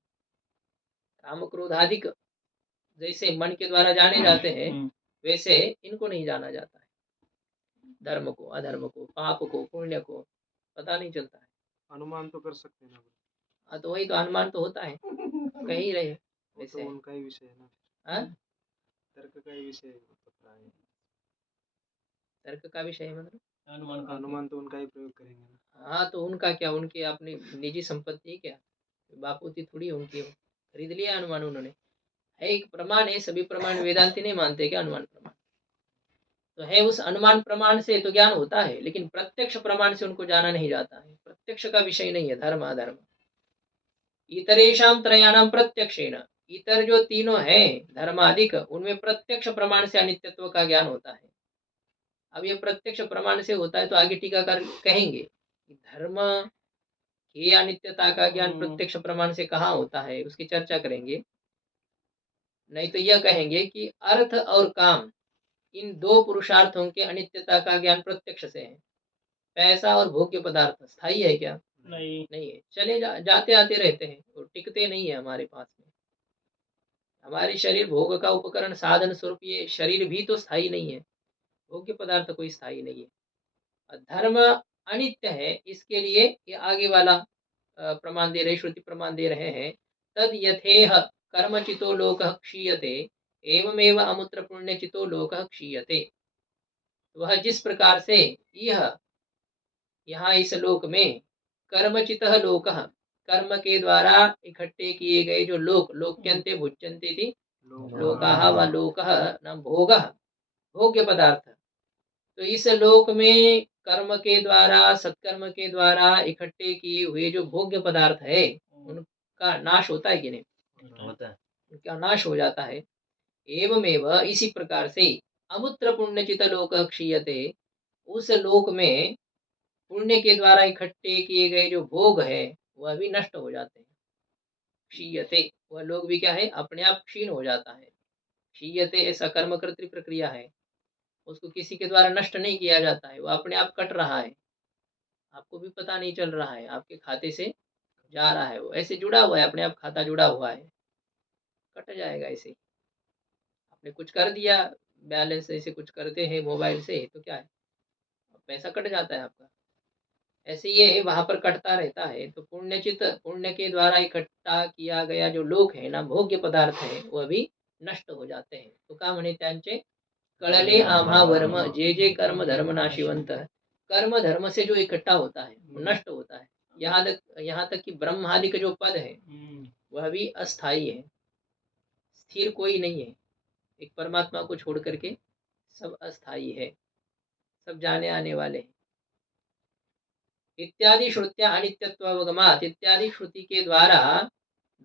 काम क्रोधादिक जैसे मन के द्वारा जाने जाते हैं, वैसे इनको नहीं जाना जाता है। धर्म को, अधर्म को, पाप को, पुण्य को पता नहीं चलता है। अनुमान तो कर सकते हैं ना, हाँ, तो वही तो अनुमान तो होता है, कह ही रहे वो तो वैसे। उनका ही विषय है ना, हाँ, तर्क का ही विषय है, मतलब प्राय। तर्क का विषय है मतलब अनुमान तो उनका ही प्रयोग करेंगे ना। हाँ, तो उनका क्या, उनकी अपनी निजी संपत्ति है क्या, बापूती थोड़ी है उनकी, खरीद लिया अनुमान उन्होंने। है एक प्रमाण है, सभी प्रमाण वेदांती नहीं मानते क्या अनुमान प्रमाण तो है। उस अनुमान प्रमाण से तो ज्ञान होता है, लेकिन प्रत्यक्ष प्रमाण से उनको जाना नहीं जाता है। प्रत्यक्ष का विषय नहीं है धर्म अधर्म। इतरेशम त्रयाणाम प्रत्यक्षेण, इतर जो तीनों हैं धर्मादिक, उनमें प्रत्यक्ष प्रमाण से अनित्यत्व का ज्ञान होता है। अब ये प्रत्यक्ष प्रमाण से होता है तो आगे टीकाकार कहेंगे कि धर्म की अनित्यता का ज्ञान प्रत्यक्ष प्रमाण से कहाँ होता है, उसकी चर्चा करेंगे। नहीं तो यह कहेंगे कि अर्थ और काम, इन दो पुरुषार्थों के अनित्यता का ज्ञान प्रत्यक्ष से है। पैसा और भोग्य पदार्थ स्थायी है क्या? नहीं है, चले जाते आते रहते हैं और टिकते नहीं है हमारे पास में। हमारे शरीर भोग का उपकरण साधन स्वरूप, ये शरीर भी तो स्थायी नहीं है, भोग्य पदार्थ कोई स्थायी नहीं है। धर्म अनित्य है, इसके लिए ये आगे वाला प्रमाण दे रहे, श्रुति प्रमाण दे रहे हैं। तद यथेह कर्मचितो लोकः क्षीयते एवमेव अमुत्र पुण्यचितो लोकः क्षीयते। वह जिस प्रकार से यह यहाँ इस लोक में कर्मचितः लोकः, कर्म के द्वारा इकट्ठे किए गए जो लोक, लोक्यन्ते भुज्यन्ते थी लोकाः व लोकः न भोगः, भोग्य पदार्थ। तो इस लोक में कर्म के द्वारा, सत्कर्म के द्वारा इकट्ठे किए हुए जो भोग्य पदार्थ है, उनका नाश होता है कि नहीं? होता है। उनका नाश हो जाता है। एवमेव, इसी प्रकार से अमुत्र पुण्यचित लोक क्षीयते, उस लोक में पुण्य के द्वारा इकट्ठे किए गए जो भोग है वह भी नष्ट हो जाते हैं। क्षीयते, वह लोग भी क्या है, अपने आप क्षीण हो जाता है। क्षीयते ऐसा कर्मकर्तृ प्रक्रिया है, उसको किसी के द्वारा नष्ट नहीं किया जाता है, वो अपने आप कट रहा है, आपको भी पता नहीं चल रहा है, आपके खाते से जा रहा है, वो ऐसे जुड़ा हुआ है, अपने आप खाता जुड़ा हुआ है, कट जाएगा ऐसे ही। आपने कुछ कर दिया, बैलेंस ऐसे कुछ करते हैं मोबाइल से, तो क्या है, पैसा कट जाता है आपका। ऐसे ये वहां पर कटता रहता है। तो पुण्यचित, पुण्य के द्वारा इकट्ठा किया गया जो लोक है ना, भोग्य पदार्थ है, वह भी नष्ट हो जाते हैं। तो का म्हणे त्यांचे कळले आम्हा वर्म, जे जे कर्म धर्म नाशिवंत, कर्म धर्म से जो इकट्ठा होता है वो नष्ट होता है। यहाँ तक कि ब्रह्मादि का जो पद है वह भी अस्थाई है, स्थिर कोई नहीं है। एक परमात्मा को छोड़ करके सब अस्थाई है, सब जाने आने वाले हैं। इत्यादि श्रुत्या अनित्यत्वावगमात, इत्यादि श्रुति के द्वारा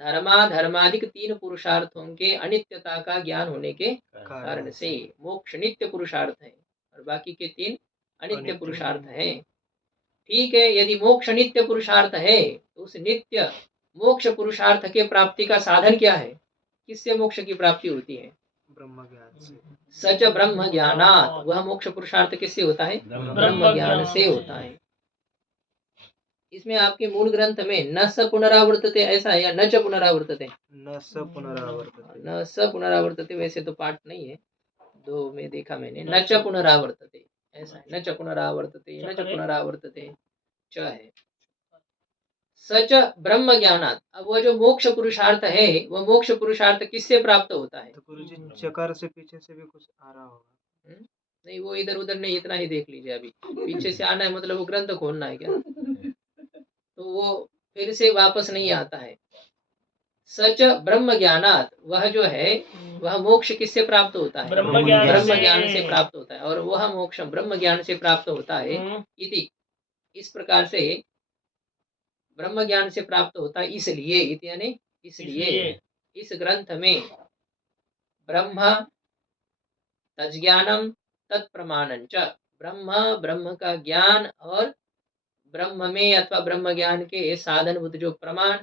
धर्माधिक तीन पुरुषार्थों के अनित्यता का ज्ञान होने के कारण से मोक्ष नित्य पुरुषार्थ है और बाकी के तीन अनित्य पुरुषार्थ है। ठीक है, यदि मोक्ष नित्य पुरुषार्थ है तो उस नित्य मोक्ष पुरुषार्थ के प्राप्ति का साधन क्या है? किससे मोक्ष की प्राप्ति होती है? ब्रह्म ज्ञान से। सच ब्रह्म ज्ञानात्, वह मोक्ष पुरुषार्थ किससे होता है? ब्रह्म ज्ञान से होता है। इसमें आपके मूल ग्रंथ में न स पुनरावर्तते ऐसा है या न च पुनरावर्तते? न स पुनरावर्तते। न स पुनरावर्तते, वैसे तो पाठ नहीं है, दो में देखा मैंने, न च पुनरावर्तते ऐसा है, न च पुनरावर्तते, न च पुनरावर्तते, च है। सच ब्रह्म ज्ञानात्, अब वह जो मोक्ष पुरुषार्थ है, वह मोक्ष पुरुषार्थ किससे प्राप्त होता है? तो गुरुजी चकार से पीछे से भी कुछ आ रहा होगा। नहीं, वो इधर उधर नहीं, इतना ही देख लीजिए। अभी पीछे से आना है मतलब वो ग्रंथ खोलना है क्या? तो वो फिर से वापस नहीं आता है। सच ब्रह्म ज्ञानात्, वह जो है वह मोक्ष किससे प्राप्त होता है? ब्रह्म ज्ञान से प्राप्त होता है, और वह मोक्ष ब्रह्म ज्ञान से प्राप्त होता है। इति, इस प्रकार से ब्रह्म ज्ञान से प्राप्त होता है, इसलिए इति यानी इसलिए इस ग्रंथ में ब्रह्म तज्ज्ञानम तत्प्रमाणंच, ब्रह्म का ज्ञान और ब्रह्म में अथवा ब्रह्म ज्ञान के साधनभूत जो प्रमाण,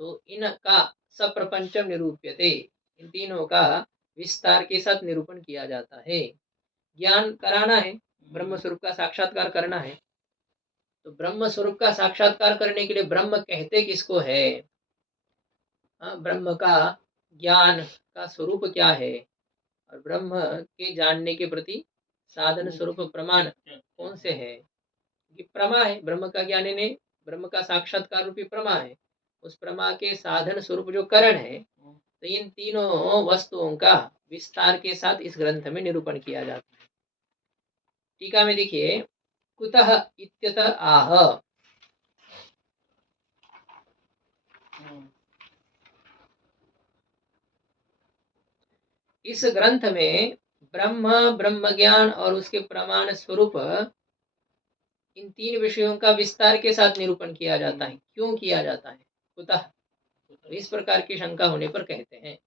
तो इनका सप्रपंचम निरूप्यते, इन तीनों का विस्तार के साथ निरूपण किया जाता है। ज्ञान कराना है, ब्रह्म स्वरूप का साक्षात्कार करना है, तो ब्रह्म स्वरूप का साक्षात्कार करने के लिए ब्रह्म कहते किसको है, ब्रह्म का ज्ञान का स्वरूप क्या है, और ब्रह्म के जानने के प्रति साधन स्वरूप प्रमाण कौन से है, कि प्रमा है, ब्रह्म का ज्ञान ने ब्रह्म का साक्षात्कार रूपी प्रमा है, उस प्रमा के साधन स्वरूप जो करण है, तो इन तीनों वस्तुओं का विस्तार के साथ इस ग्रंथ में निरूपण किया जाता है। टीका में देखिए, कुतः इत्यतः आह, इस ग्रंथ में ब्रह्म ज्ञान और उसके प्रमाण स्वरूप इन तीन विषयों का विस्तार के साथ निरूपण किया जाता है। क्यों किया जाता है, कुतः, तो इस प्रकार की शंका होने पर कहते हैं,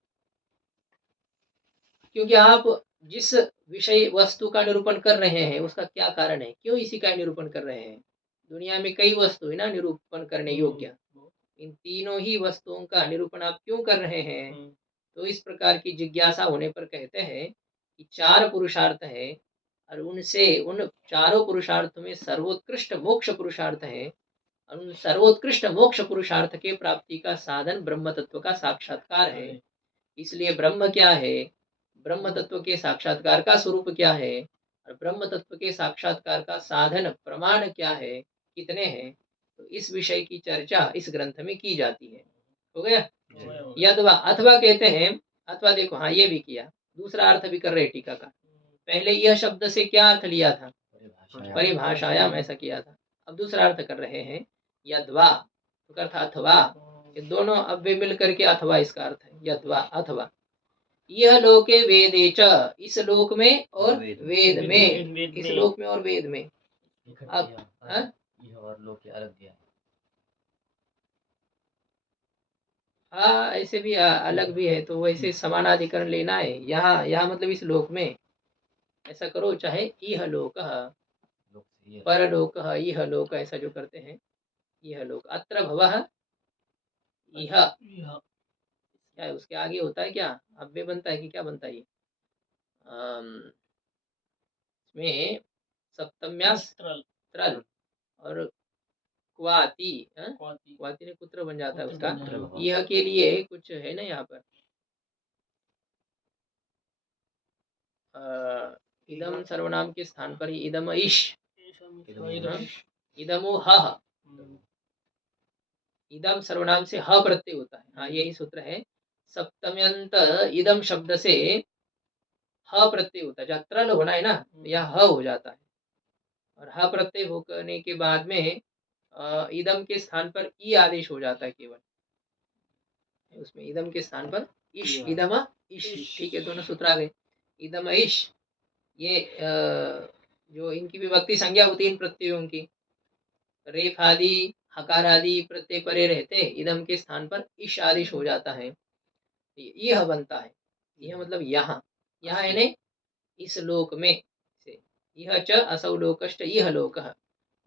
क्योंकि आप जिस विषय वस्तु का निरूपण कर रहे हैं उसका क्या कारण है, क्यों इसी का निरूपण कर रहे हैं। दुनिया में कई वस्तु है ना निरूपण करने योग्य, इन तीनों ही वस्तुओं का निरूपण आप क्यों कर रहे हैं, तो इस प्रकार की जिज्ञासा होने पर कहते हैं कि चार पुरुषार्थ है, और उनसे उन चारों पुरुषार्थ में सर्वोत्कृष्ट मोक्ष पुरुषार्थ है, और उन सर्वोत्कृष्ट मोक्ष पुरुषार्थ के प्राप्ति का साधन ब्रह्म तत्व का साक्षात्कार है। इसलिए ब्रह्म क्या है, ब्रह्म तत्व के साक्षात्कार का स्वरूप क्या है, और ब्रह्म तत्व के साक्षात्कार का साधन प्रमाण क्या है, कितने हैं, तो इस विषय की चर्चा इस ग्रंथ में की जाती है। हो गया। यदवा, अथवा कहते हैं, अथवा देखो, हाँ ये भी किया, दूसरा अर्थ भी कर रहे टीका का। पहले यह शब्द से क्या अर्थ लिया था, परिभाषायाम, ऐसा किया था। अब दूसरा अर्थ कर रहे हैं, यद्वा, तो अर्थ अथवा, ये दोनों अब वे मिल करके अथवा इसका अर्थ है, यद्वा अथवा, यह लोके वेदे च, इस लोक में और वेद में, इस लोक में और वेद में। अब यह और लोक के अलग दिया है। हाँ ऐसे भी अलग भी है, तो वैसे समानाधिकरण लेना है। यहाँ यहाँ मतलब इस लोक में, ऐसा करो, चाहे इह लोक, परलोक, इह लोक, ऐसा जो करते हैं, इह लोक, अत्र भवः इह, क्या है उसके आगे होता है, क्या अव्यय बनता है कि क्या बनता है ये, इसमें सप्तम्यास त्रल और क्वाति, क्वाति ने कुत्र बन जाता है उसका, यह के लिए कुछ है ना यहाँ पर, इदम सर्वनाम के स्थान पर ही इदम ईश, इदमो ह, इदम सर्वनाम से ह प्रत्यय होता है। हाँ यही सूत्र है, सप्तम्यंत इदम शब्द से ह प्रत्यय होता है, जहाँ त्रल होना है ना यह ह हो जाता है, और ह प्रत्यय होने के बाद में इदम के स्थान पर ई आदेश हो जाता है केवल, उसमें इदम के स्थान पर इश, इदम इश, ठीक है, दोनों सूत्र आ गए, इदम इश, ये जो इनकी विभक्ति संज्ञा होती है इन प्रत्ययों की, रेफ आदि हकार आदि प्रत्यय परे रहते, इदम के स्थान पर इश आदेश हो जाता है, यह बनता है, यह मतलब यहाँ, यहाँ है ने इस लोक में से, यह च असौ लोकश्च यह लोकः,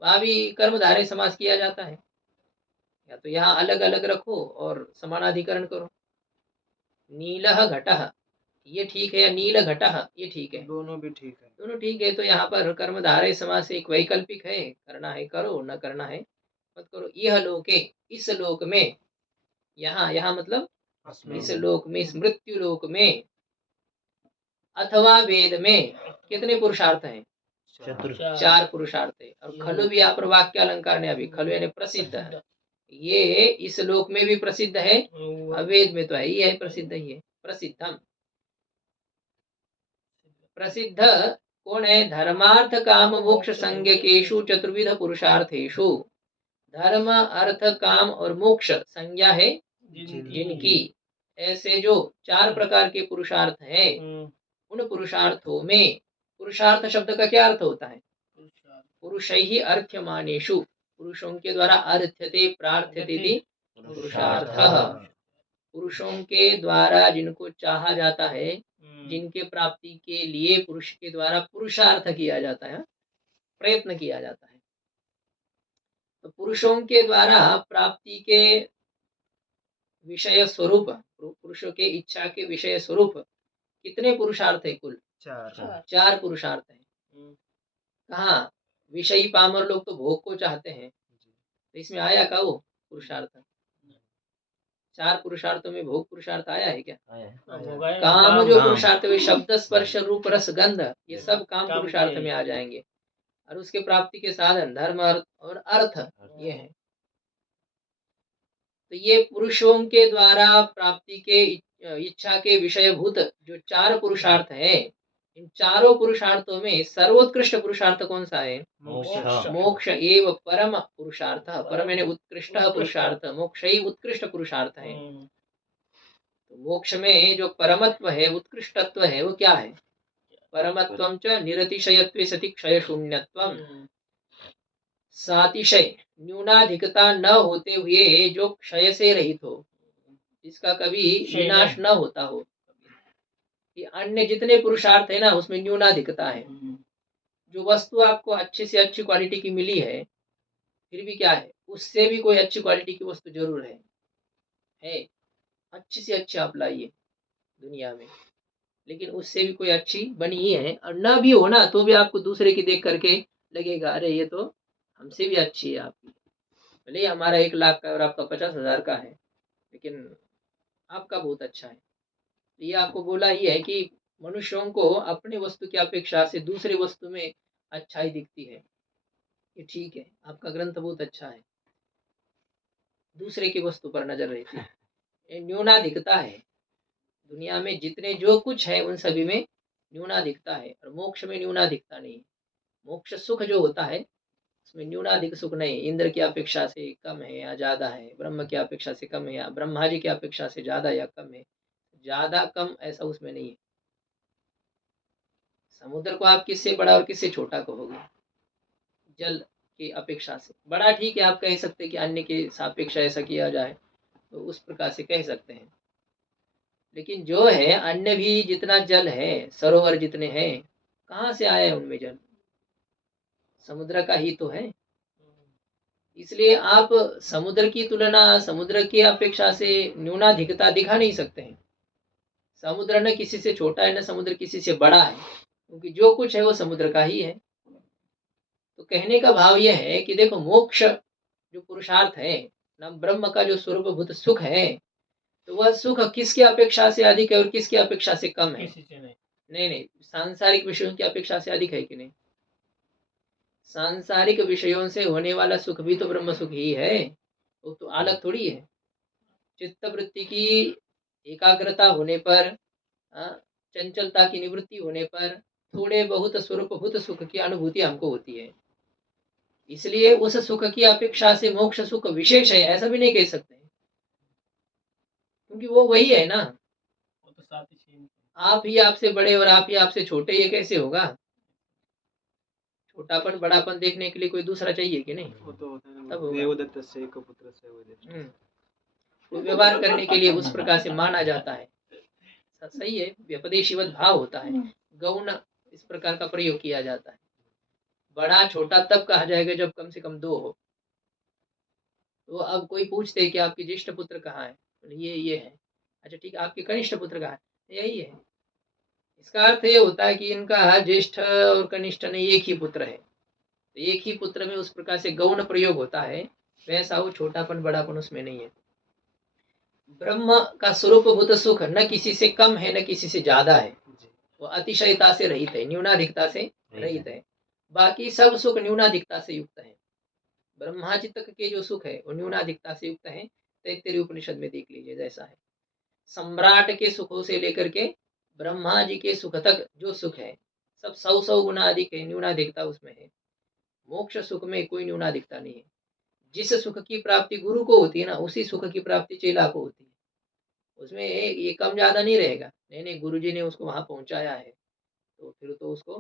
वहाँ भी कर्मधारय समास किया जाता है, या तो यहाँ अलग अलग रखो और समानाधिकरण करो, नीलः घटः, ये ठीक है, या नील घटः, ये ठीक है, दोनों भी ठीक है, दोनों ठीक है। तो यहाँ पर कर्मधारय समास एक वैकल्पिक है, करना है करो, न करना है मत करो। यह लोके, इस लोक में, यहाँ यहाँ मतलब इस लोक में, इस मृत्यु लोक में, अथवा वेद में, कितने पुरुषार्थ हैं, चार पुरुषार्थ है। और खलु भी यहाँ पर वाक्य अलंकार ने, अभी खलु यानी प्रसिद्ध है, ये इस लोक में भी प्रसिद्ध है, वेद में तो है ही है प्रसिद्ध, ही है प्रसिद्धम, प्रसिद्ध कौन है, धर्मार्थ काम मोक्ष संज्ञकेषु चतुर्विध पुरुषार्थेषु, धर्म अर्थ काम और मोक्ष संज्ञा है जिनकी, ऐसे जो चार प्रकार के पुरुषार्थ हैं, उन पुरुषार्थों में, पुरुषार्थ शब्द का क्या अर्थ होता है, पुरुषैहि अर्थ्यमानेषु, पुरुषों के द्वारा अर्थ्यते प्रार्थ्यते पुरुषार्थः, पुरुषों के द्वारा जिनको चाहा जाता है, जिनके प्राप्ति के लिए पुरुष के द्वारा पुरुषार्थ किया जाता है, प्रयत्न किया जाता है। तो पुरुषों के द्वारा प्राप्ति के विषय स्वरूप, पुरुषों के इच्छा के विषय स्वरूप कितने पुरुषार्थ है कुल? 4 4 पुरुषार्थ है। कहाँ विषयी पामर लोग तो भोग को चाहते हैं, तो इसमें आया का वो पुरुषार्थ? 4 पुरुषार्थों में भोग पुरुषार्थ आया है क्या? काम जो पुरुषार्थ है शब्द स्पर्श रूप रस गंध, ये सब काम पुरुषार्थ में आ जाएंगे। और उसके प्राप्ति के साधन धर्म और अर्थ ये है। तो ये पुरुषों के द्वारा प्राप्ति के इच्छा के विषयभूत जो 4 पुरुषार्थ है, इन चारों पुरुषार्थों में सर्वोत्कृष्ट पुरुषार्थ कौन सा है? मोक्ष एव परम पुरुषार्थ। परम यानी उत्कृष्ट पुरुषार्थ, मोक्ष ही उत्कृष्ट पुरुषार्थ है। तो मोक्ष में जो परमत्व है, उत्कृष्टत्व है, वो क्या है? परमत्वं च निरतिशयत्वे सति क्षय शून्यत्वम, सातिशय न्यूनाधिकता न होते हुए जो क्षय से रहित हो, जिसका कभी विनाश न होता हो। कि अन्य जितने पुरुषार्थ है ना, उसमें न्यूनाधिकता है। जो वस्तु आपको अच्छी से अच्छी क्वालिटी की मिली है, फिर भी क्या है, उससे भी कोई अच्छी क्वालिटी की वस्तु जरूर है। अच्छी से अच्छी आप लाइए दुनिया में, लेकिन उससे भी कोई अच्छी बनी ही है। और न भी हो ना, तो भी आपको दूसरे की देख करके लगेगा अरे ये तो हमसे भी अच्छी है आपकी। भले हमारा 1 लाख का और आपका 50,000 का है, लेकिन आपका बहुत अच्छा है। ये आपको बोला ही है कि मनुष्यों को अपनी वस्तु की अपेक्षा से दूसरी वस्तु में अच्छाई दिखती है। ये ठीक है, आपका ग्रंथ बहुत अच्छा है, दूसरे की वस्तु पर नजर रहती है। ये न्यूनाधिकता है। दुनिया में जितने जो कुछ है उन सभी में न्यूनाधिकता है, और मोक्ष में न्यूनाधिकता नहीं। मोक्ष सुख जो होता है उसमें न्यूनाधिक सुख नहीं। इंद्र की अपेक्षा से कम है या ज्यादा है, ब्रह्म की अपेक्षा से कम है या ब्रह्मा जी की अपेक्षा से ज्यादा या कम है, ज्यादा कम ऐसा उसमें नहीं है। समुद्र को आप किससे बड़ा और किससे छोटा कहोगे? जल की अपेक्षा से बड़ा ठीक है, आप कह सकते हैं कि अन्य के सापेक्ष ऐसा किया जाए, तो उस प्रकार से कह सकते हैं। लेकिन जो है अन्य भी जितना जल है, सरोवर जितने हैं, कहाँ से आया है उनमें जल? समुद्र का ही तो है। इसलिए आप समुद्र की तुलना समुद्र की अपेक्षा से न्यूनाधिकता दिखा नहीं सकते हैं। समुद्र न किसी से छोटा है, न समुद्र किसी से बड़ा है, क्योंकि जो कुछ है वो समुद्र का ही है। तो कहने का भाव यह है कि देखो, मोक्ष जो पुरुषार्थ है ना, ब्रह्म का जो स्वरूपभूत सुख है, तो वह सुख किसकी अपेक्षा से अधिक है और किसकी अपेक्षा से कम है? नहीं, सांसारिक विषयों की अपेक्षा से अधिक है कि नहीं? सांसारिक विषयों से होने वाला सुख भी तो ब्रह्म सुख ही है, वो तो अलग थोड़ी है। चित्त वृत्ति की एकाग्रता होने पर, चंचलता की निवृत्ति होने पर थोड़े बहुत स्वरूपभूत सुख की अनुभूति हमको होती है। इसलिए उस सुख की अपेक्षा से मोक्ष सुख विशेष है ऐसा भी नहीं कह सकते, क्योंकि वो वही है ना। वो तो साथ ही आप ही आपसे बड़े और आप ही आपसे छोटे, ये कैसे होगा? छोटापन बड़ापन देखने के लिए कोई दूसरा चाहिए कि नहीं? वो तो होता है तब ना, होगा। देवदत्तस्य एक पुत्रस्य वैदेष्टस्य। तो व्यवहार करने के लिए उस प्रकार से माना जाता है। सही है, व्यपदेशीवत भाव होता है, गौण इस प्रकार का प्रयोग किया जाता है। बड़ा छोटा तब कहा जाएगा जब कम से कम 2 हो। तो अब कोई पूछते है कि आपके ज्येष्ठ पुत्र कहाँ है? बोले ये है। अच्छा ठीक है, आपके कनिष्ठ पुत्र कहाँ है? यही है। इसका अर्थ ये होता है कि इनका ज्येष्ठ और कनिष्ठ नहीं, एक ही पुत्र है। तो एक ही पुत्र में उस प्रकार से गौण प्रयोग होता है, वैसा वो छोटापन बड़ापन उसमें नहीं है। ब्रह्म का स्वरूपभूत सुख न किसी से कम है न किसी से ज्यादा है, वो अतिशयता से रहित है, न्यूनाधिकता से रहित है। बाकी सब सुख न्यूनाधिकता से युक्त है। ब्रह्मा जी तक के जो सुख है वो न्यूनाधिकता से युक्त है। तैत्तिरीय उपनिषद में देख लीजिए जैसा है। सम्राट के सुखों से लेकर के ब्रह्मा जी के सुख तक जो सुख है सब 100 गुना अधिक है, न्यूनाधिकता उसमें है। मोक्ष सुख में कोई न्यूनाधिकता नहीं है। जिस सुख की प्राप्ति गुरु को होती है ना, उसी सुख की प्राप्ति चेला को होती है। उसमें ये कम ज्यादा नहीं रहेगा। नहीं, गुरु जी ने उसको वहां पहुंचाया है, तो फिर तो उसको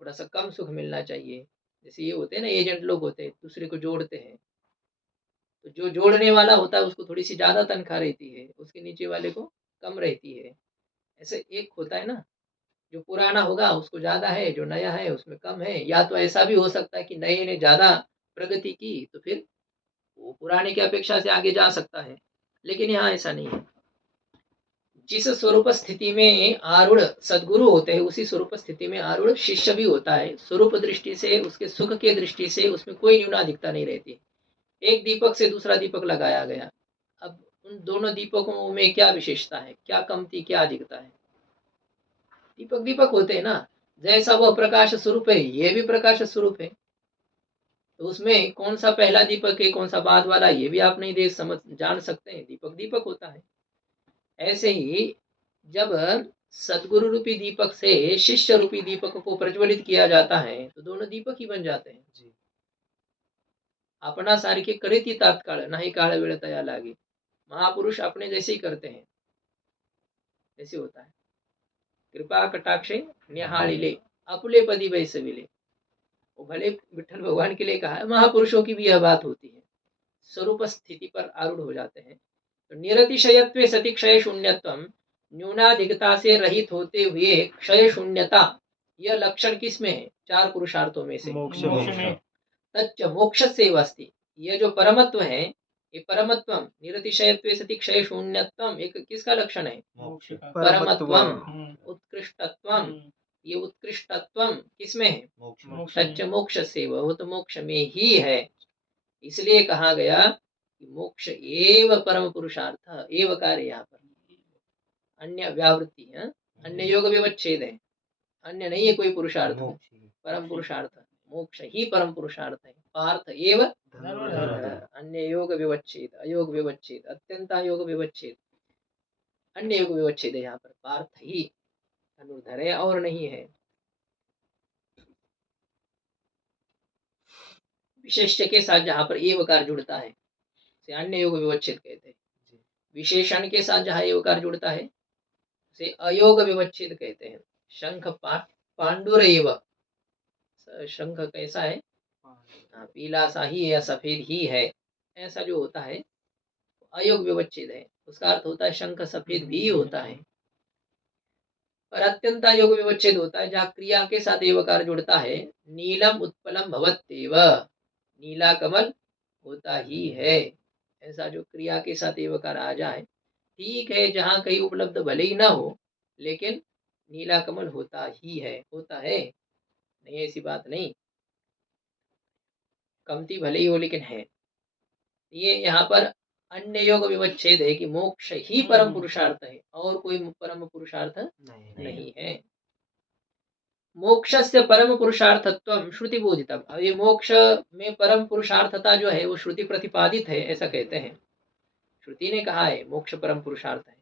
थोड़ा सा कम सुख मिलना चाहिए। जैसे ये होते हैं ना, एजेंट लोग होते हैं, दूसरे को जोड़ते हैं, तो जो जोड़ने वाला होता है उसको थोड़ी सी ज़्यादा तनख्वाह रहती है, उसके नीचे वाले को कम रहती है। ऐसे एक होता है ना, जो पुराना होगा उसको ज़्यादा है, जो नया है उसमें कम है। या तो ऐसा भी हो सकता है कि नए ने ज़्यादा प्रगति की तो फिर वो पुराने की अपेक्षा से आगे जा सकता है, लेकिन यहाँ ऐसा नहीं है। जिस स्वरूप स्थिति में आरूढ़ सद्गुरु होते हैं, उसी स्वरूप स्थिति में आरूढ़ शिष्य भी होता है। स्वरूप दृष्टि से, उसके सुख के दृष्टि से उसमें कोई न्यूनाधिकता नहीं रहती। एक दीपक से दूसरा दीपक लगाया गया, अब उन दोनों दीपकों में क्या विशेषता है, क्या कमती, क्या अधिकता है? दीपक दीपक होते हैं ना, जैसा वह प्रकाश स्वरूप है, ये भी प्रकाश स्वरूप है। तो उसमें कौन सा पहला दीपक है, कौन सा बाद वाला, ये भी आप नहीं देख समझ जान सकते हैं। दीपक दीपक होता है। ऐसे ही जब सदगुरु रूपी दीपक से शिष्य रूपी दीपक को प्रज्वलित किया जाता है तो दोनों दीपक ही बन जाते हैं। जी। अपना सारिके करेती तात्काळ नाही काळ वेळ तया लागी। महापुरुष अपने जैसे ही करते हैं, ऐसे होता है। कृपा कटाक्षे निहालिले अपुले पदी बैसविले। वो भले विठ्ठल भगवान के लिए कहा है, महापुरुषों की भी यह बात होती है, स्वरूप स्थिति पर आरूढ़ हो जाते हैं। तो निरतिशयत्वे सति क्षय शून्यत्वम, न्यूनाधिकता से रहित होते हुए क्षय शून्यता, यह लक्षण किसमें है? चार पुरुषार्थों में से मोक्ष मोक्ष में। तच्च मोक्ष से वस्ति, यह जो परमत्व है, ये परमत्वम निरतिशयत्वे सति क्षय शून्यत्वम एक किसका लक्षण है? मोक्ष का परमत्वम उत्कृष्टत्वम, ये उत्कृष्टत्वम किसमें है? मोक्ष सच्च मोक्ष से, वो तो मोक्ष में ही है। इसलिए कहा गया कि मोक्ष एव परम पुरुषार्थ, एव कार्य यहाँ पर अन्य व्यावृत्ति है, अन्य योग विवच्छेद है, अन्य नहीं है कोई पुरुषार्थ, परम पुरुषार्थ मोक्ष ही परम पुरुषार्थ है। पार्थ एव अन्य योग विवच्छेद, अयोग विवच्छेद, अत्यंत योग विवच्छेद, अन्य योग विवच्छेद है यहाँ पर। पार्थ ही अनुधर है और नहीं है। विशेष्य के साथ जहाँ पर एवकार जुड़ता है से अन्य योग विवच्छेद कहते हैं। विशेषण के साथ जहाँ एवकार जुड़ता है से अयोग विवच्छेद कहते हैं। शंख पांडुरेव, शंख कैसा है? पीला सा ही या सफेद ही है, ऐसा जो होता है अयोग विवच्छेद है। उसका अर्थ होता है शंख सफेद भी होता है। पर अत्यंत योग विवच्छेद होता है जहाँ क्रिया के साथ एवकार जुड़ता है। नीलम उत्पलम भवत्येव, नीला कमल होता ही है, ऐसा जो क्रिया के साथ एवकार आ जाए, ठीक है। जहाँ कहीं उपलब्ध भले ही ना हो, लेकिन नीला कमल होता ही है, होता है, नहीं ऐसी बात नहीं, कमती भले ही हो लेकिन है। ये यहाँ पर अन्य योग विवच्छेद है कि मोक्ष ही परम पुरुषार्थ है और कोई परम पुरुषार्थ नहीं है। मोक्ष से परम पुरुषार्थत्व श्रुति बोधितम, अब ये मोक्ष में परम पुरुषार्थता जो है वो श्रुति प्रतिपादित है, ऐसा कहते हैं। श्रुति ने कहा है मोक्ष परम पुरुषार्थ है।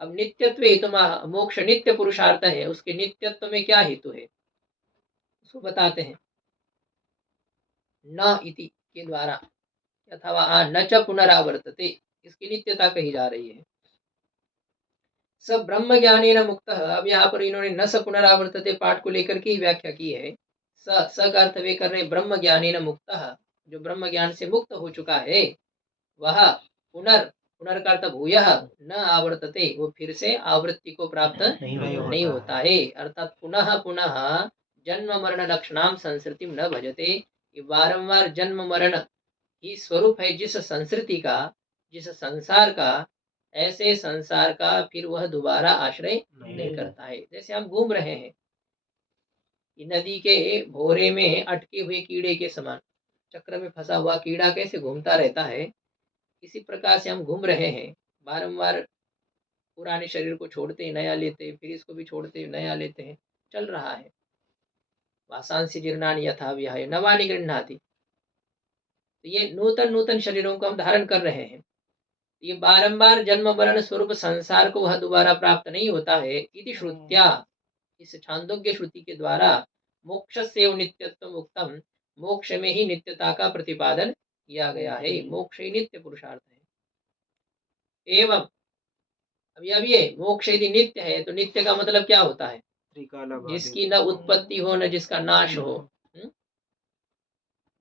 अब नित्यत्व हेतु, मोक्ष नित्य पुरुषार्थ है, उसके नित्यत्व में क्या हेतु है उसको बताते हैं। न इति के द्वारा अथवा न च पुनरावर्तते, इसकी नित्यता कही जा रही है। स ब्रह्म ज्ञानेन मुक्त, अब यहाँ पर इन्होंने न स पुनरावर्तते पाठ को लेकर के ही व्याख्या की है। स का अर्थ वे कर रहे ब्रह्म ज्ञानेन मुक्त, जो ब्रह्म ज्ञान से मुक्त हो चुका है वह पुनर का अर्थ भूयः न आवर्तते, वो फिर से आवृत्ति को प्राप्त नहीं होता है। अर्थात पुनः पुनः जन्म मरण लक्षणाम संस्कृतिम न भजते, बारंबार जन्म मरण ही स्वरूप है जिस संस्कृति का, जिस संसार का, ऐसे संसार का फिर वह दोबारा आश्रय नहीं करता है। जैसे हम घूम रहे हैं नदी के भोरे में अटके हुए कीड़े के समान, चक्र में फंसा हुआ कीड़ा कैसे घूमता रहता है, इसी प्रकार से हम घूम रहे हैं। बारंबार पुराने शरीर को छोड़ते हैं, नया लेते हैं, फिर इसको भी छोड़ते हैं, नया लेते हैं, चल रहा है। वासांसी जीर्णानि यथा विहाय नवानि गृह्णाति, तो ये नूतन नूतन शरीरों को हम धारण कर रहे हैं। ये बारंबार जन्म मरण स्वरूप संसार को वह दोबारा प्राप्त नहीं होता है। इति श्रुत्या, इस छांदोग्य श्रुति के द्वारा मोक्ष से नित्यत्व मुक्तम, मोक्ष में ही नित्यता का प्रतिपादन किया गया है। मोक्ष ही नित्य पुरुषार्थ है। एवं अब यह भी है, मोक्ष यदि नित्य है तो नित्य का मतलब क्या होता है? जिसकी न उत्पत्ति हो न जिसका नाश हो।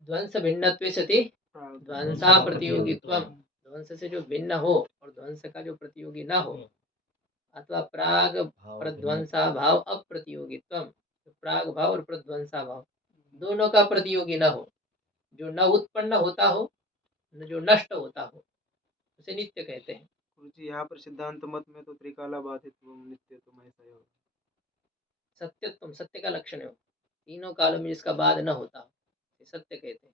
ध्वंस भिन्नत्वे सति ध्वंसा प्रतियोगित्वम, ध्वंस से जो भिन्न हो और ध्वंस का जो प्रतियोगी ना हो, अथवा प्राग प्रध्वंसा भाव अप्रतियोगित्वम, प्राग भाव और प्रध्वंसा भाव दोनों का प्रतियोगी न हो, जो न उत्पन्न होता हो न जो नष्ट होता हो, उसे नित्य कहते हैं। गुरु जी यहाँ पर सिद्धांत मत में तो त्रिकाला बाधित्वम नित्यत्वम ऐसा ही होगा। सत्यत्वम, सत्य का लक्षण है वो। तीनों कालों में जिसका बाद न होता हो, उसे सत्य कहते हैं।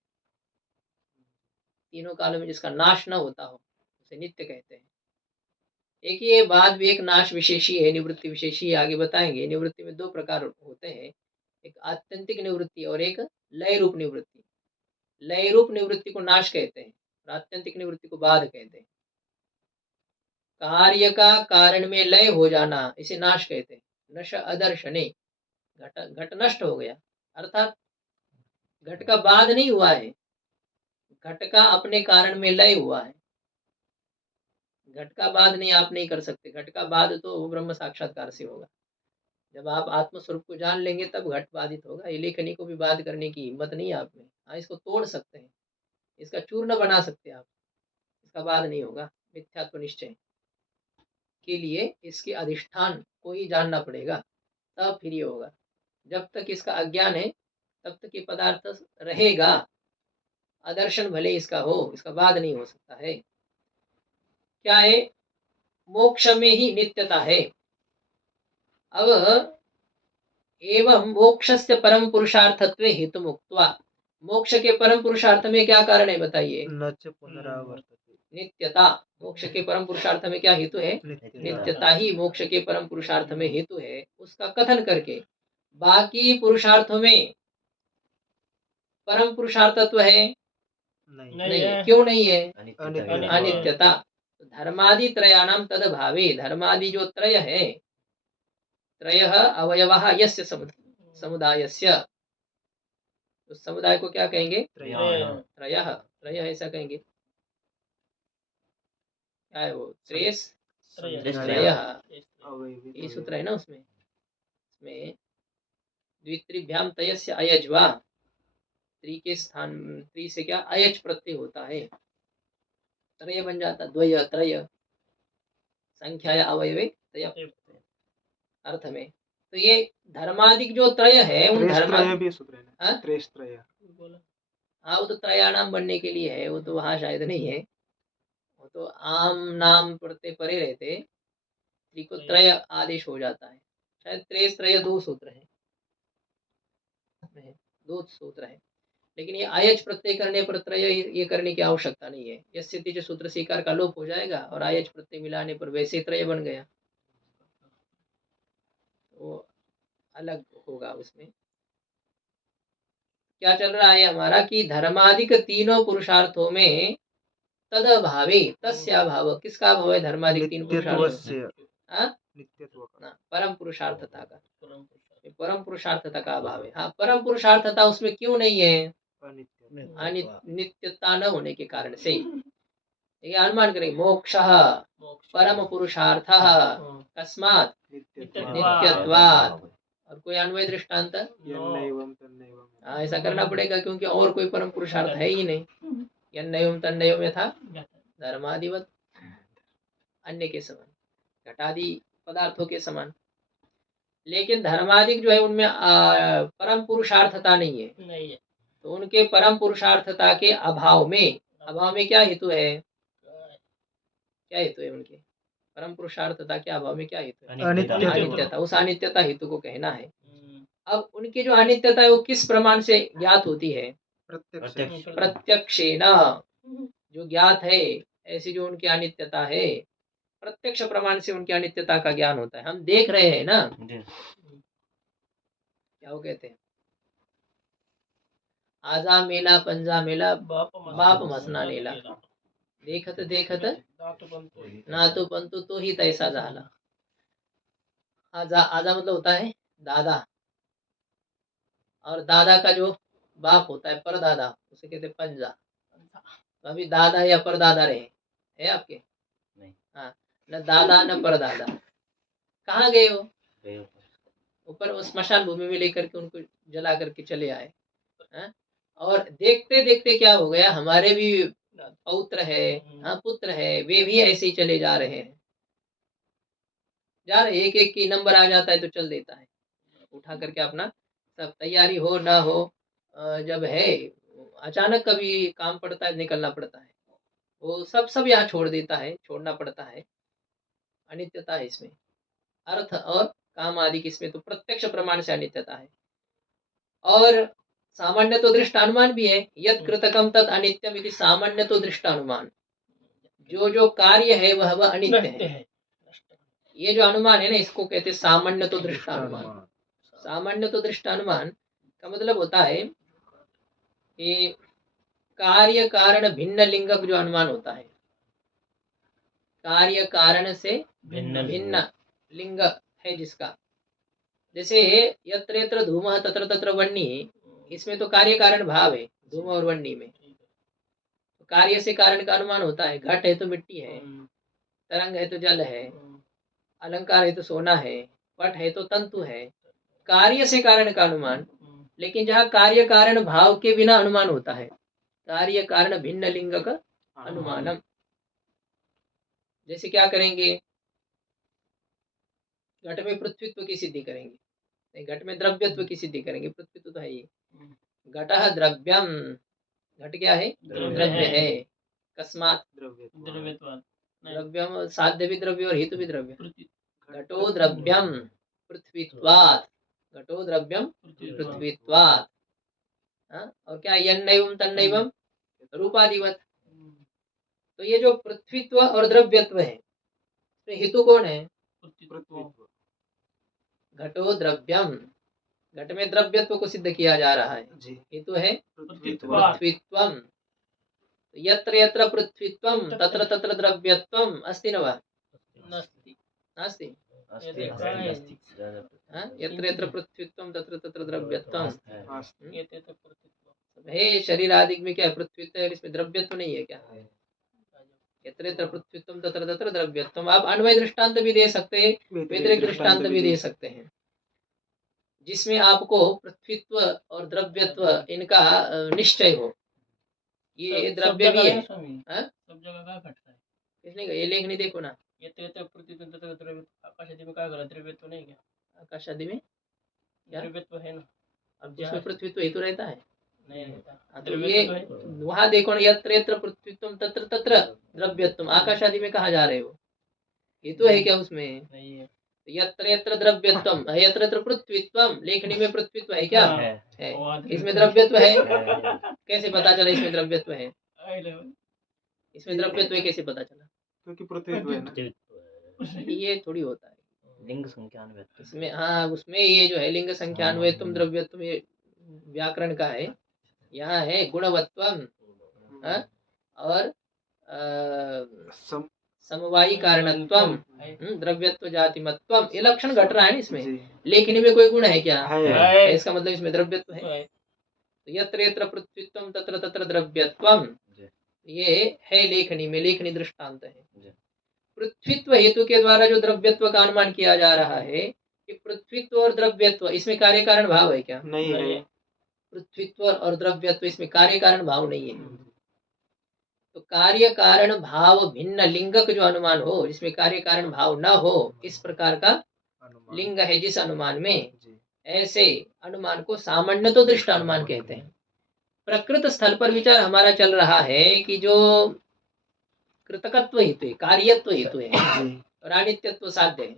तीनों कालों में जिसका नाश न होता हो, उसे नित्य कहते हैं। एक ये बाद भी एक नाश विशेषी है, निवृत्ति विशेषी आगे बताएंगे। निवृत्ति में दो प्रकार होते हैं, एक आत्यंतिक निवृत्ति और एक लय रूप निवृत्ति। लय रूप निवृत्ति को नाश कहते हैं और आत्यंतिक निवृत्ति को बाद कहते हैं। कार्य का कारण में लय हो जाना इसे नाश कहते हैं। नश अदर्शने, घट नष्ट हो गया, अर्थात घट का बाद नहीं हुआ है, घट का अपने कारण में लय हुआ है। घट का बाद नहीं, आप नहीं कर सकते। घट का बाद तो ब्रह्म साक्षात्कार से होगा। जब आप आत्मस्वरूप को जान लेंगे तब घट बाधित होगा। ये लेखनी को भी बाध करने की हिम्मत नहीं है आप में। हाँ, इसको तोड़ सकते हैं, इसका चूर्ण बना सकते हैं आप, इसका बाद नहीं होगा। मिथ्यात्व निश्चय के लिए इसके अधिष्ठान को ही जानना पड़ेगा, तब फिर ये होगा। जब तक इसका अज्ञान है तब तक ये पदार्थ रहेगा। अदर्शन भले इसका हो, इसका बाद नहीं हो सकता है। क्या है? मोक्ष में ही नित्यता है। अब एवं मोक्षस्य परम पुरुषार्थत्वे हेतु मुक्त्वा, मोक्ष के परम पुरुषार्थ में क्या कारण है बताइए? न च पुनरावर्तते, नित्यता। मोक्ष के परम पुरुषार्थ में क्या हेतु है? नित्यता ही मोक्ष के परम पुरुषार्थ में हेतु है। उसका कथन करके बाकी पुरुषार्थों में परम पुरुषार्थत्व है? नहीं है। क्यों नहीं है? अनित्यता। धर्मादि त्रयाणाम तद भावे, धर्मादि जो त्रय है, त्रयः अवयवः यस्य समुदायस्य, उस समुदाय को क्या कहेंगे? त्रयः। त्रयः ऐसा कहेंगे। क्या है वो? त्रेस त्रयः, ये सूत्र है ना उसमें। द्वित्रिभ्याम तयस्य अयज्वा, त्रि के स्थान, त्रि से क्या अयच प्रत्यय होता है, त्रय बन जाता। द्वय त्रय, संख्या अवयवे तय अर्थ में। तो ये धर्मादिक जो त्रय है, उन धर्मादिक भी सूत्र है ना, त्रेस त्रय। हाँ, वो तो त्रयाणाम बनने के लिए है, वो तो वहां शायद नहीं है। वो तो आम नाम पढ़ते परे रहते, त्रिको त्रय आदेश हो जाता है। शायद त्रेस त्रय दो सूत्र है, दो सूत्र है। लेकिन ये आयच प्रत्यय करने पर त्रय ये करने की आवश्यकता नहीं है। यस्य तिज सूत्र स्वीकार का लोप हो जाएगा और आयच प्रत्यय मिलाने पर वैसे त्रय बन गया, वो अलग होगा। उसमें क्या चल रहा है हमारा कि धर्मादिक तीनों पुरुषार्थों में तद भावे, तस्या भाव, किसका भाव है? धर्मादिक तीन पुरुषार्थ, परम पुरुषार्थता का, परम पुरुषार्थता का अभाव है। हाँ, परम पुरुषार्थता उसमें क्यों नहीं है? नित्यता न होने के कारण से। ये अनुमान करेंगे, मोक्ष परम पुरुषार्थ कस्मात् नित्यत्वात्। और कोई अन्वय दृष्टांत? हाँ, ऐसा करना पड़ेगा, क्योंकि और कोई परम पुरुषार्थ है ही नहीं। यन्नैवं तन्नैवं यथा धर्मादिवत, अन्य के समान, घटादि पदार्थों के समान। लेकिन धर्मादिक जो है उनमें परम पुरुषार्थता नहीं है। तो उनके परम पुरुषार्थता के अभाव में क्या हेतु है? क्या हेतु है उनके परम पुरुषार्थता के अभाव में? क्या हेतु है? अनित्यता। उस अनित्यता हेतु को कहना है। अब उनकी जो अनित्यता है वो किस प्रमाण से ज्ञात होती है? प्रत्यक्षेण, जो ज्ञात है ऐसी जो उनकी अनित्यता है, प्रत्यक्ष प्रमाण से उनकी अनित्यता का ज्ञान होता है। हम देख रहे हैं ना, क्या वो कहते हैं, आजा मेला पंजा मेला बाप मसना नेला, देखत देखत नातू पंतु तो ही तैसा झाला। आजा, आजा मतलब होता है दादा, और दादा का जो बाप होता है परदादा, उसे कहते हैं पंजा। तो अभी दादा या परदादा रहे है आपके? नहीं। हाँ, न दादा न परदादा। कहाँ गए हो? ऊपर उस स्मशान भूमि में लेकर के उनको जला करके चले आए। और देखते देखते क्या हो गया, हमारे भी पौत्र है, हाँ पुत्र है, वे भी ऐसे ही चले जा रहे हैं, जा रहे, एक एक की नंबर आ जाता है तो चल देता है, उठा करके अपना सब तैयारी हो ना हो, जब है अचानक कभी काम पड़ता है, निकलना पड़ता है, वो सब यहाँ छोड़ देता है, छोड़ना पड़ता है। अनित्यता है इसमें, अर्थ और काम आदि की इसमें तो प्रत्यक्ष प्रमाण से अनित्यता है। और सामान्य तो दृष्टानुमान भी है, यद कृतकम तद अनित्यम इति सामान्य तो दृष्टानुमान, जो जो कार्य है वह अनित्य है। ये जो अनुमान है ना, इसको कहते हैं सामान्य तो दृष्टानुमान। सामान्य तो दृष्टानुमान का मतलब होता है कि कार्य कारण भिन्न लिंगक जो अनुमान होता है, कार्य कारण से भिन्न लिंग है जिसका, जैसे यत्र यत्र धूमः तत्र तत्र वह्नि, इसमें तो कार्य कारण भाव है धूम और वह्नि में, कार्य से कारण का अनुमान होता है, घट है तो मिट्टी है, तरंग है तो जल है, अलंकार है तो सोना है, पट है तो तंतु है, कार्य से कारण का अनुमान। लेकिन जहाँ कार्य कारण भाव के बिना अनुमान होता है, कार्य कारण भिन्न लिंग का अनुमानम, जैसे क्या करेंगे, घट में पृथ्वीत्व की सिद्धि करेंगे, नहीं घट में द्रव्यत्व की सिद्धि करेंगे, पृथ्वीत्व तो है ही, घटः द्रव्यम, घट क्या है, द्रव्य है, कस्मात द्रव्यम, साध्य भी द्रव्य और हेतु भी द्रव्य, घटो द्रव्यम पृथ्वीत्वात्, घटो द्रव्यम पृथ्वीत्वात्, और क्या यन्नैवं तन्नैवं रूपादिवत। तो ये जो पृथ्वीत्व और द्रव्यत्व है, तो हेतु कौन है, घटो द्रव्यम, घट में द्रव्यत्व को सिद्ध किया जा रहा है, हेतु है पृथ्वीत्वम, यत्र यत्र पृथ्वीत्वम तत्र तत्र द्रव्यत्वम अस्ति न वा, नास्ति, यत्र यत्र पृथ्वीत्वम तत्र तत्र द्रव्यत्वम है, शरीर आदि में क्या पृथ्वीत्व है, इसमें द्रव्यत्व नहीं है क्या, यत्र यत्र पृथ्वीत्वम तत्र तत्र द्रव्यत्वम। आप अन्वय दृष्टांत भी दे सकते हैं, व्यतिरिक्त दृष्टांत भी दे सकते हैं, जिसमें आपको पृथ्वीत्व और द्रव्यत्व इनका निश्चय हो, ये द्रव्य भी है, सब जगह का घटता है, इसलिए ये लेखनी देखो ना, आकाश आदि में क्या गलत द्रव्यत्व नहीं क्या, आकाश आदि में द्रव्यत्व है ना, अब उसमें पृथ्वीत्व हेतु रहता है, नहीं रहता, तो ये वहां देखो ना, यत्र यत्र पृथ्वीत्वम तत्र तत्र द्रव्यत्वम, आकाश आदि में कहा जा रहे हो, हेतु है क्या उसमें, नहीं है, यत्र यत्र द्रव्यत्वम, यत्र यत्र पृथ्वीत्वम, लेखनी में पृथ्वीत्व है क्या, है, इसमें द्रव्यत्व है, कैसे पता चला इसमें द्रव्यत्व है, इसमें द्रव्यत्व कैसे पता चला, क्योंकि पृथ्वीत्व है ना, ये थोड़ी होता है लिंग संख्यान्वय इसमें, हाँ उसमें ये जो है लिंग संख्यान्वय तुम द्रव्यत्व, ये व्याकरण का है, यहाँ है गुणवत्वम, और समवायी कारणत्वम, द्रव्यत्व जातिमत्वम, ये लक्षण घट रहा है ना इसमें, लेखनी में कोई गुण है क्या, है, इसका मतलब इसमें द्रव्यत्व है, तो यत्र यत्र पृथ्वीत्वम तत्र तत्र द्रव्यत्वम, ये है लेखनी में, लेखनी दृष्टांत है। पृथ्वीत्व हेतु के द्वारा जो द्रव्यत्व का अनुमान किया जा रहा है, कि पृथ्वीत्व और द्रव्यत्व इसमें कार्य कारण भाव है क्या, नहीं है, पृथ्वीत्व और द्रव्यत्व इसमें कार्य कारण भाव नहीं है, तो कार्य कारण भाव भिन्न लिंगक जो अनुमान हो, जिसमें कार्य कारण भाव न हो, इस प्रकार का लिंग है जिस अनुमान में, ऐसे अनुमान को सामान्य तो दृष्ट अनुमान कहते हैं। प्रकृत स्थल पर विचार हमारा चल रहा है कि जो कृतकत्व हेतु है, कार्यत्व हेतु है, और अनित्यत्व साध्य है,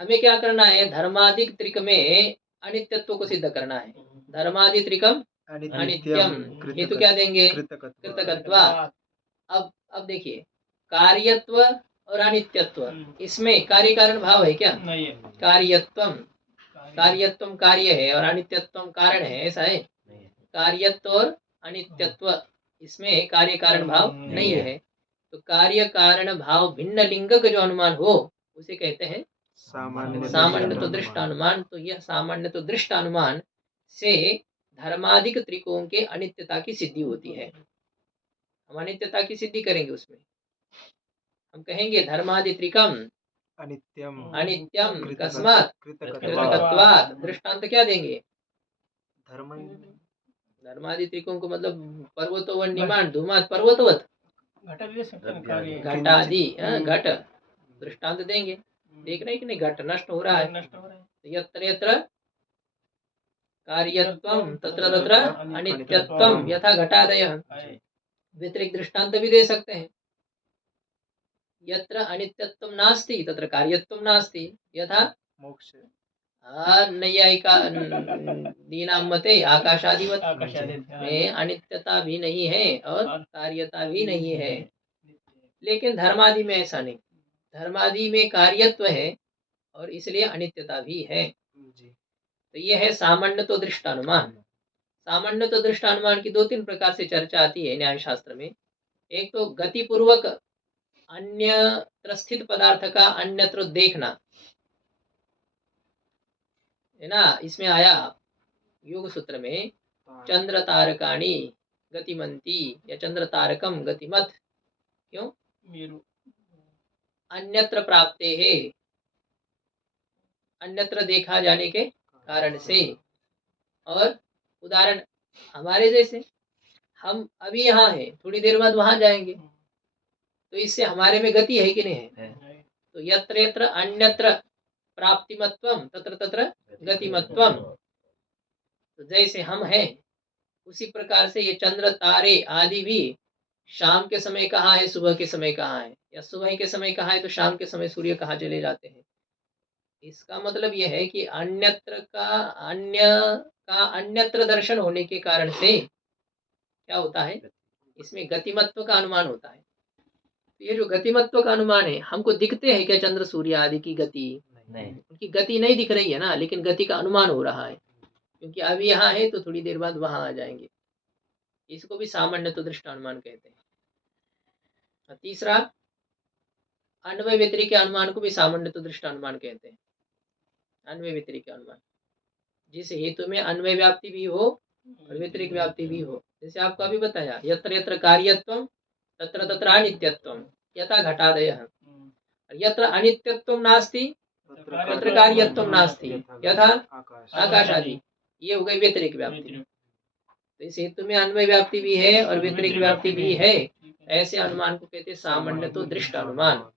हमें क्या करना है, धर्मादिक त्रिक में अनित्यत्व को सिद्ध करना है, धर्मादि त्रिकम अनित्यम, हेतु क्या देंगे, कृतकत्वा। अब देखिए, कार्यत्व और अनित्यत्व, इसमें कार्य कारण भाव है क्या, कार्यत्वम, कार्यत्वम कार्य है और अनित्यत्वम कारण है, ऐसा है, कार्यत्व और अनित्यत्व इसमें कार्य कारण भाव नहीं है, तो कार्य कारण भाव भिन्न लिंगक जो अनुमान हो उसे कहते हैं सामान्य तो दृष्ट अनुमान। तो यह सामान्य तो दृष्ट अनुमान से धर्मादिक त्रिकोण के अनित्यता की सिद्धि होती है। हम अनित्यता की सिद्धि करेंगे, उसमें हम कहेंगे धर्मादि त्रिकम अनित्यम, अनित्यम कस्मात् कृतकत्वात्, दृष्टांत क्या देंगे, धर्मादि त्रिकों को मतलब पर्वतोवन निमान धूमात पर्वतवत घटा दे सकते हैं द्रव्य कार्य घटादि घट हम्म। दृष्टांत देंगे। देख रहे हैं कि नहीं, घट नष्ट हो रहा है। नष्ट हो रहा है। यत्र यत्र कार्यत्वम तत्र तत्र अनित्यत्वम यथा घटादयः। व्यतिरिक्त दृष्टांत भी दे सकते हैं। यत्र अनित्यत्वम नास्ति तत्र कार्यत्वम नास्ति यथा मोक्ष नैयायिका दीनां मते आकाशादिवत आकाशादि में अनित्यता भी नहीं है और कार्यता भी नहीं है। लेकिन धर्मादि में ऐसा नहीं, धर्मादि में कार्यत्व है और इसलिए अनित्यता भी है। जी तो ये है सामान्य तो दृष्टानुमान। सामान्य तो दृष्टानुमान की 2-3 प्रकार से चर्चा आती है न्याय शास्त्र में। एक तो गतिपूर्वक अन्यत्र स्थित पदार्थ का अन्यत्र देखना है ना। इसमें आया योग सूत्र में चंद्र तारकाणी गतिमंती या चंद्र तारकम गतिमत। क्यों? मेरु अन्यत्र प्राप्ते है, अन्यत्र देखा जाने के कारण से। और उदाहरण हमारे जैसे, हम अभी यहाँ हैं, थोड़ी देर बाद वहां जाएंगे, तो इससे हमारे में गति है कि नहीं है? तो यत्र यत्र अन्यत्र प्राप्तिमत्वम तत्र तत्र गतिमत्वम। तो जैसे हम हैं उसी प्रकार से ये चंद्र तारे आदि भी शाम के समय कहाँ है, सुबह के समय कहाँ है, या सुबह के समय कहाँ है तो शाम के समय सूर्य कहाँ चले जाते हैं। इसका मतलब यह है कि अन्यत्र का अन्यत्र दर्शन होने के कारण से क्या होता है, इसमें गतिमत्व का अनुमान होता है। तो ये जो गतिमत्व का अनुमान है, हमको दिखते हैं क्या चंद्र सूर्य आदि की गति? नहीं, उनकी गति नहीं दिख रही है ना, लेकिन गति का अनुमान हो रहा है, क्योंकि अभी यहाँ है तो थोड़ी देर बाद वहां आ जाएंगे। इसको भी सामान्य तो दृष्टानुमान कहते हैं। और तीसरा अन्वय व्यतिरिक्त अनुमान को भी सामान्य तो दृष्टानुमान कहते हैं। अन्वय व्यतिरिक्त अनुमान, जिस हेतु में अन्वय व्याप्ति भी हो और व्यतिरिक्त व्याप्ति भी हो। जैसे आपको अभी बताया यत्र यत्र कार्यत्वम तत्र तत्र अनित्यत्वम यथा घटादयः। यत्र अनित्यत्वम नास्ति तत्र कार्यत्वम नास्ति यथा आकाश आदि। ये हो गई व्यतिरिक्त व्याप्ति। तो इस हेतु में अन्वय व्याप्ति भी है और व्यतिरिक्त व्याप्ति भी है। ऐसे अनुमान को कहते हैं सामान्य तो दृष्ट अनुमान।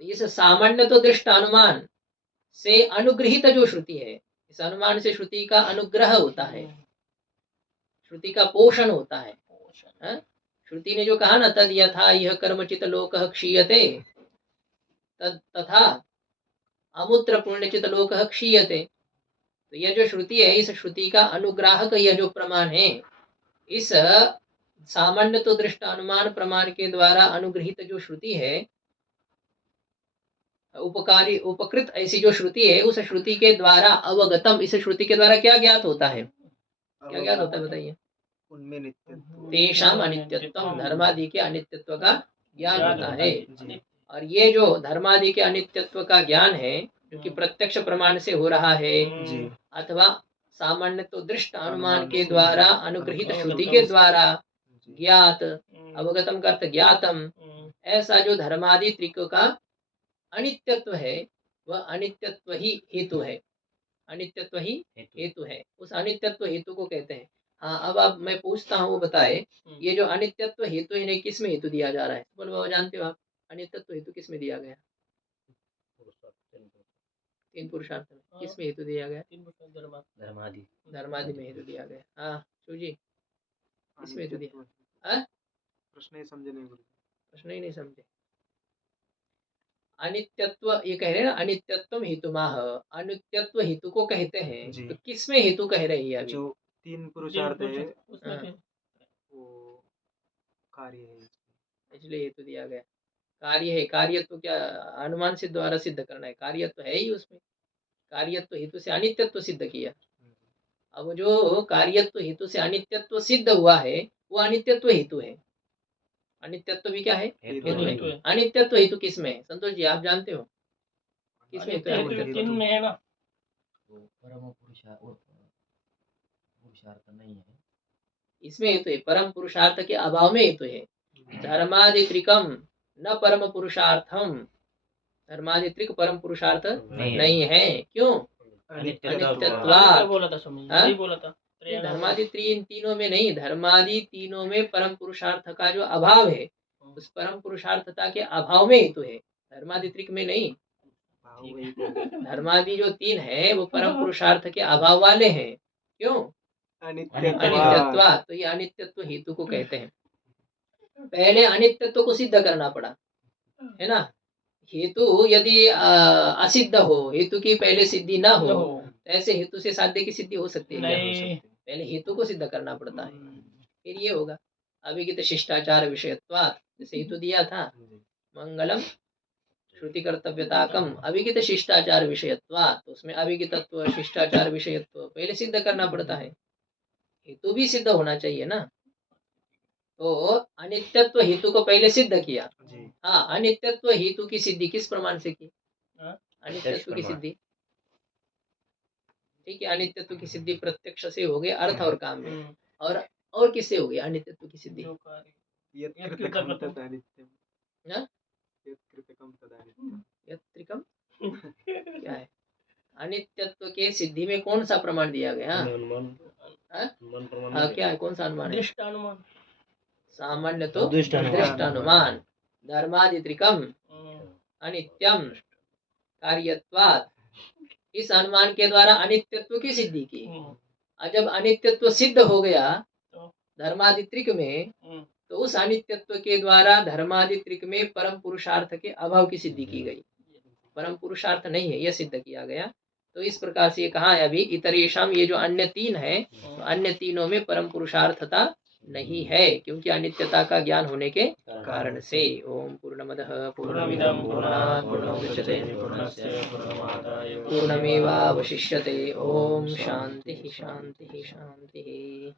इस सामान्य तो दृष्ट अनुमान से अनुग्रहित जो श्रुति है, इस अनुमान से श्रुति का अनुग्रह होता है, श्रुति का पोषण होता है। श्रुति ने जो कहा ना, तद यथा यह कर्मचित लोकः क्षीयते तद तथा अमुत्र पुण्यचित लोकः क्षीयते। तो यह जो श्रुति है, इस श्रुति का अनुग्राहक यह जो प्रमाण है, इस सामान्य तो दृष्ट अनुमान प्रमाण के द्वारा अनुग्रहित जो श्रुति है, उपकारी उपकृत ऐसी जो श्रुति है, उस श्रुति के द्वारा अवगतम, इस श्रुति के द्वारा क्या ज्ञात होता है? क्या ज्ञात होता है बताइए? उनमें नित्यत्व, तेषाम अनित्यत्वम, धर्मादि के अनित्यत्व का ज्ञान होता है। और ये जो धर्मादि के अनित्यत्व का ज्ञान है, जो कि प्रत्यक्ष प्रमाण से हो रहा है अथवा सामान्य तो दृष्ट अनुमान के द्वारा अनुग्रहित श्रुति के द्वारा ज्ञात, अवगतम का अर्थ ज्ञातम, ऐसा जो धर्मादि त्रिकों का अनित्यत्व है, वह अनित्यत्व ही हेतु है। अनित्यत्व ही हेतु है, उस अनित्यत्व हेतु को कहते हैं। हाँ, अब आप मैं पूछता हूँ, वो बताए ये जो अनित्यत्व हेतु इन्हें किस में हेतु दिया जा रहा है? बोल बाबा, जानते हो आप अनित्यत्व हेतु किस में दिया गया? तीन पुरुषार्थ में किस में हेतु दिया गया? धर्मादि धर्मादि में हेतु दिया गया। हाँ जी, किस में हेतु दिया? प्रश्न ही समझे नहीं, प्रश्न ही नहीं समझे। अनित्यत्व ये कह रहे हैं ना, अनित्यत्व हेतु माह, अनित्यत्व हेतु को कहते हैं। तो किस में हेतु कह रही है? अभी जो तीन पुरुषार्थ है उसमें वो कार्य है, इसलिए हेतु दिया गया। कार्य है, कार्य तो क्या अनुमान से द्वारा सिद्ध करना है, कार्य तो है ही उसमें। कार्यत्व हेतु से अनित्यत्व सिद्ध किया। अब जो कार्यत्व हेतु से अनित्यत्व सिद्ध हुआ है, वो अनित्यत्व हेतु है। अनित्यत्व भी क्या है? हेतु है। अनित्यत्व हेतु किस में? संतोष जी आप जानते हो किस में हेतु है? तीन में है ना, तो परम पुरुषार्थ नहीं है, इसमें हेतु है। परम पुरुषार्थ के अभाव में हेतु है। धर्मादित्रिकम न परम पुरुषार्थम, धर्मादित्रिक परम पुरुषार्थ नहीं है। क्यों? बोला था स्वामी, नहीं बोला था, ये धर्मादि इन तीनों में नहीं, धर्मादि तीनों में परम पुरुषार्थ का जो अभाव है, उस परम पुरुषार्थता के अभाव में हेतु है, धर्मादि त्रिक में नहीं। भाव वही तो धर्मादि जो तीन है वो परम पुरुषार्थ के अभाव वाले हैं। क्यों? अनित्यत्वात्। अनित्यत्वा, तो ये अनित्यत्व हेतु को कहते हैं। पहले अनित्यत्व को सिद्ध करना पड़ा, है ना। हेतु यदि असिद्ध हो, हेतु की पहले सिद्धि ना हो, तो ऐसे हेतु से साध्य की सिद्धि हो सकती है क्या? नहीं हो सकती। पहले हेतु को सिद्ध करना पड़ता है, फिर ये होगा। अभिगित शिष्टाचार विषयत्वात्, जैसे हेतु दिया था, मंगलम श्रुति कर्तव्यताकम अभिगित शिष्टाचार विषयत्वात्, तो उसमें अभिगितत्व शिष्टाचार विषयत्व पहले सिद्ध करना पड़ता है, हेतु भी सिद्ध होना चाहिए ना। तो अनित्यत्व हेतु को पहले सिद्ध किया। जी। हाँ, अनित्यत्व हेतु की सिद्धि किस प्रमाण से की? अनित्यत्व की सिद्धि, ठीक है, अनित्यत्व की सिद्धि प्रत्यक्ष से हो गई अर्थ और काम में, और किससे हो गई अनित्यत्व की सिद्धि? यत्कृतकम तदनित्यम। हाँ? यत्कृतकम तदनित्यम। यत्रिकम क्या है? अनित्यत्व के सिद्धि में कौन सा प्रमाण दिया गया? हाँ, क्या है, कौन सा अनुमान है? सामान्य तो दृष्ट अनुमान। धर्मादित्रिकम अनित्यम कार्यत्वात्, इस अनुमान के द्वारा अनित्यत्व की सिद्धि की। और जब अनित्यत्व सिद्ध हो गया धर्मादित्रिक में, तो उस अनित्यत्व के द्वारा धर्मादित्रिक में परम पुरुषार्थ के अभाव की सिद्धि की गई। परम पुरुषार्थ नहीं है, यह सिद्ध किया गया। तो इस प्रकार से ये कहा है अभी इतरेशम, ये जो अन्य तीन है, तो अन्य तीनों में परम पुरुषार्थता नहीं है, क्योंकि अनित्यता का ज्ञान होने के कारण से। ओम पूर्णमदः पूर्णमिदं पूर्णात् पूर्णमुदच्यते पूर्णमेवावशिष्यते। ओम शांति शांति शांति।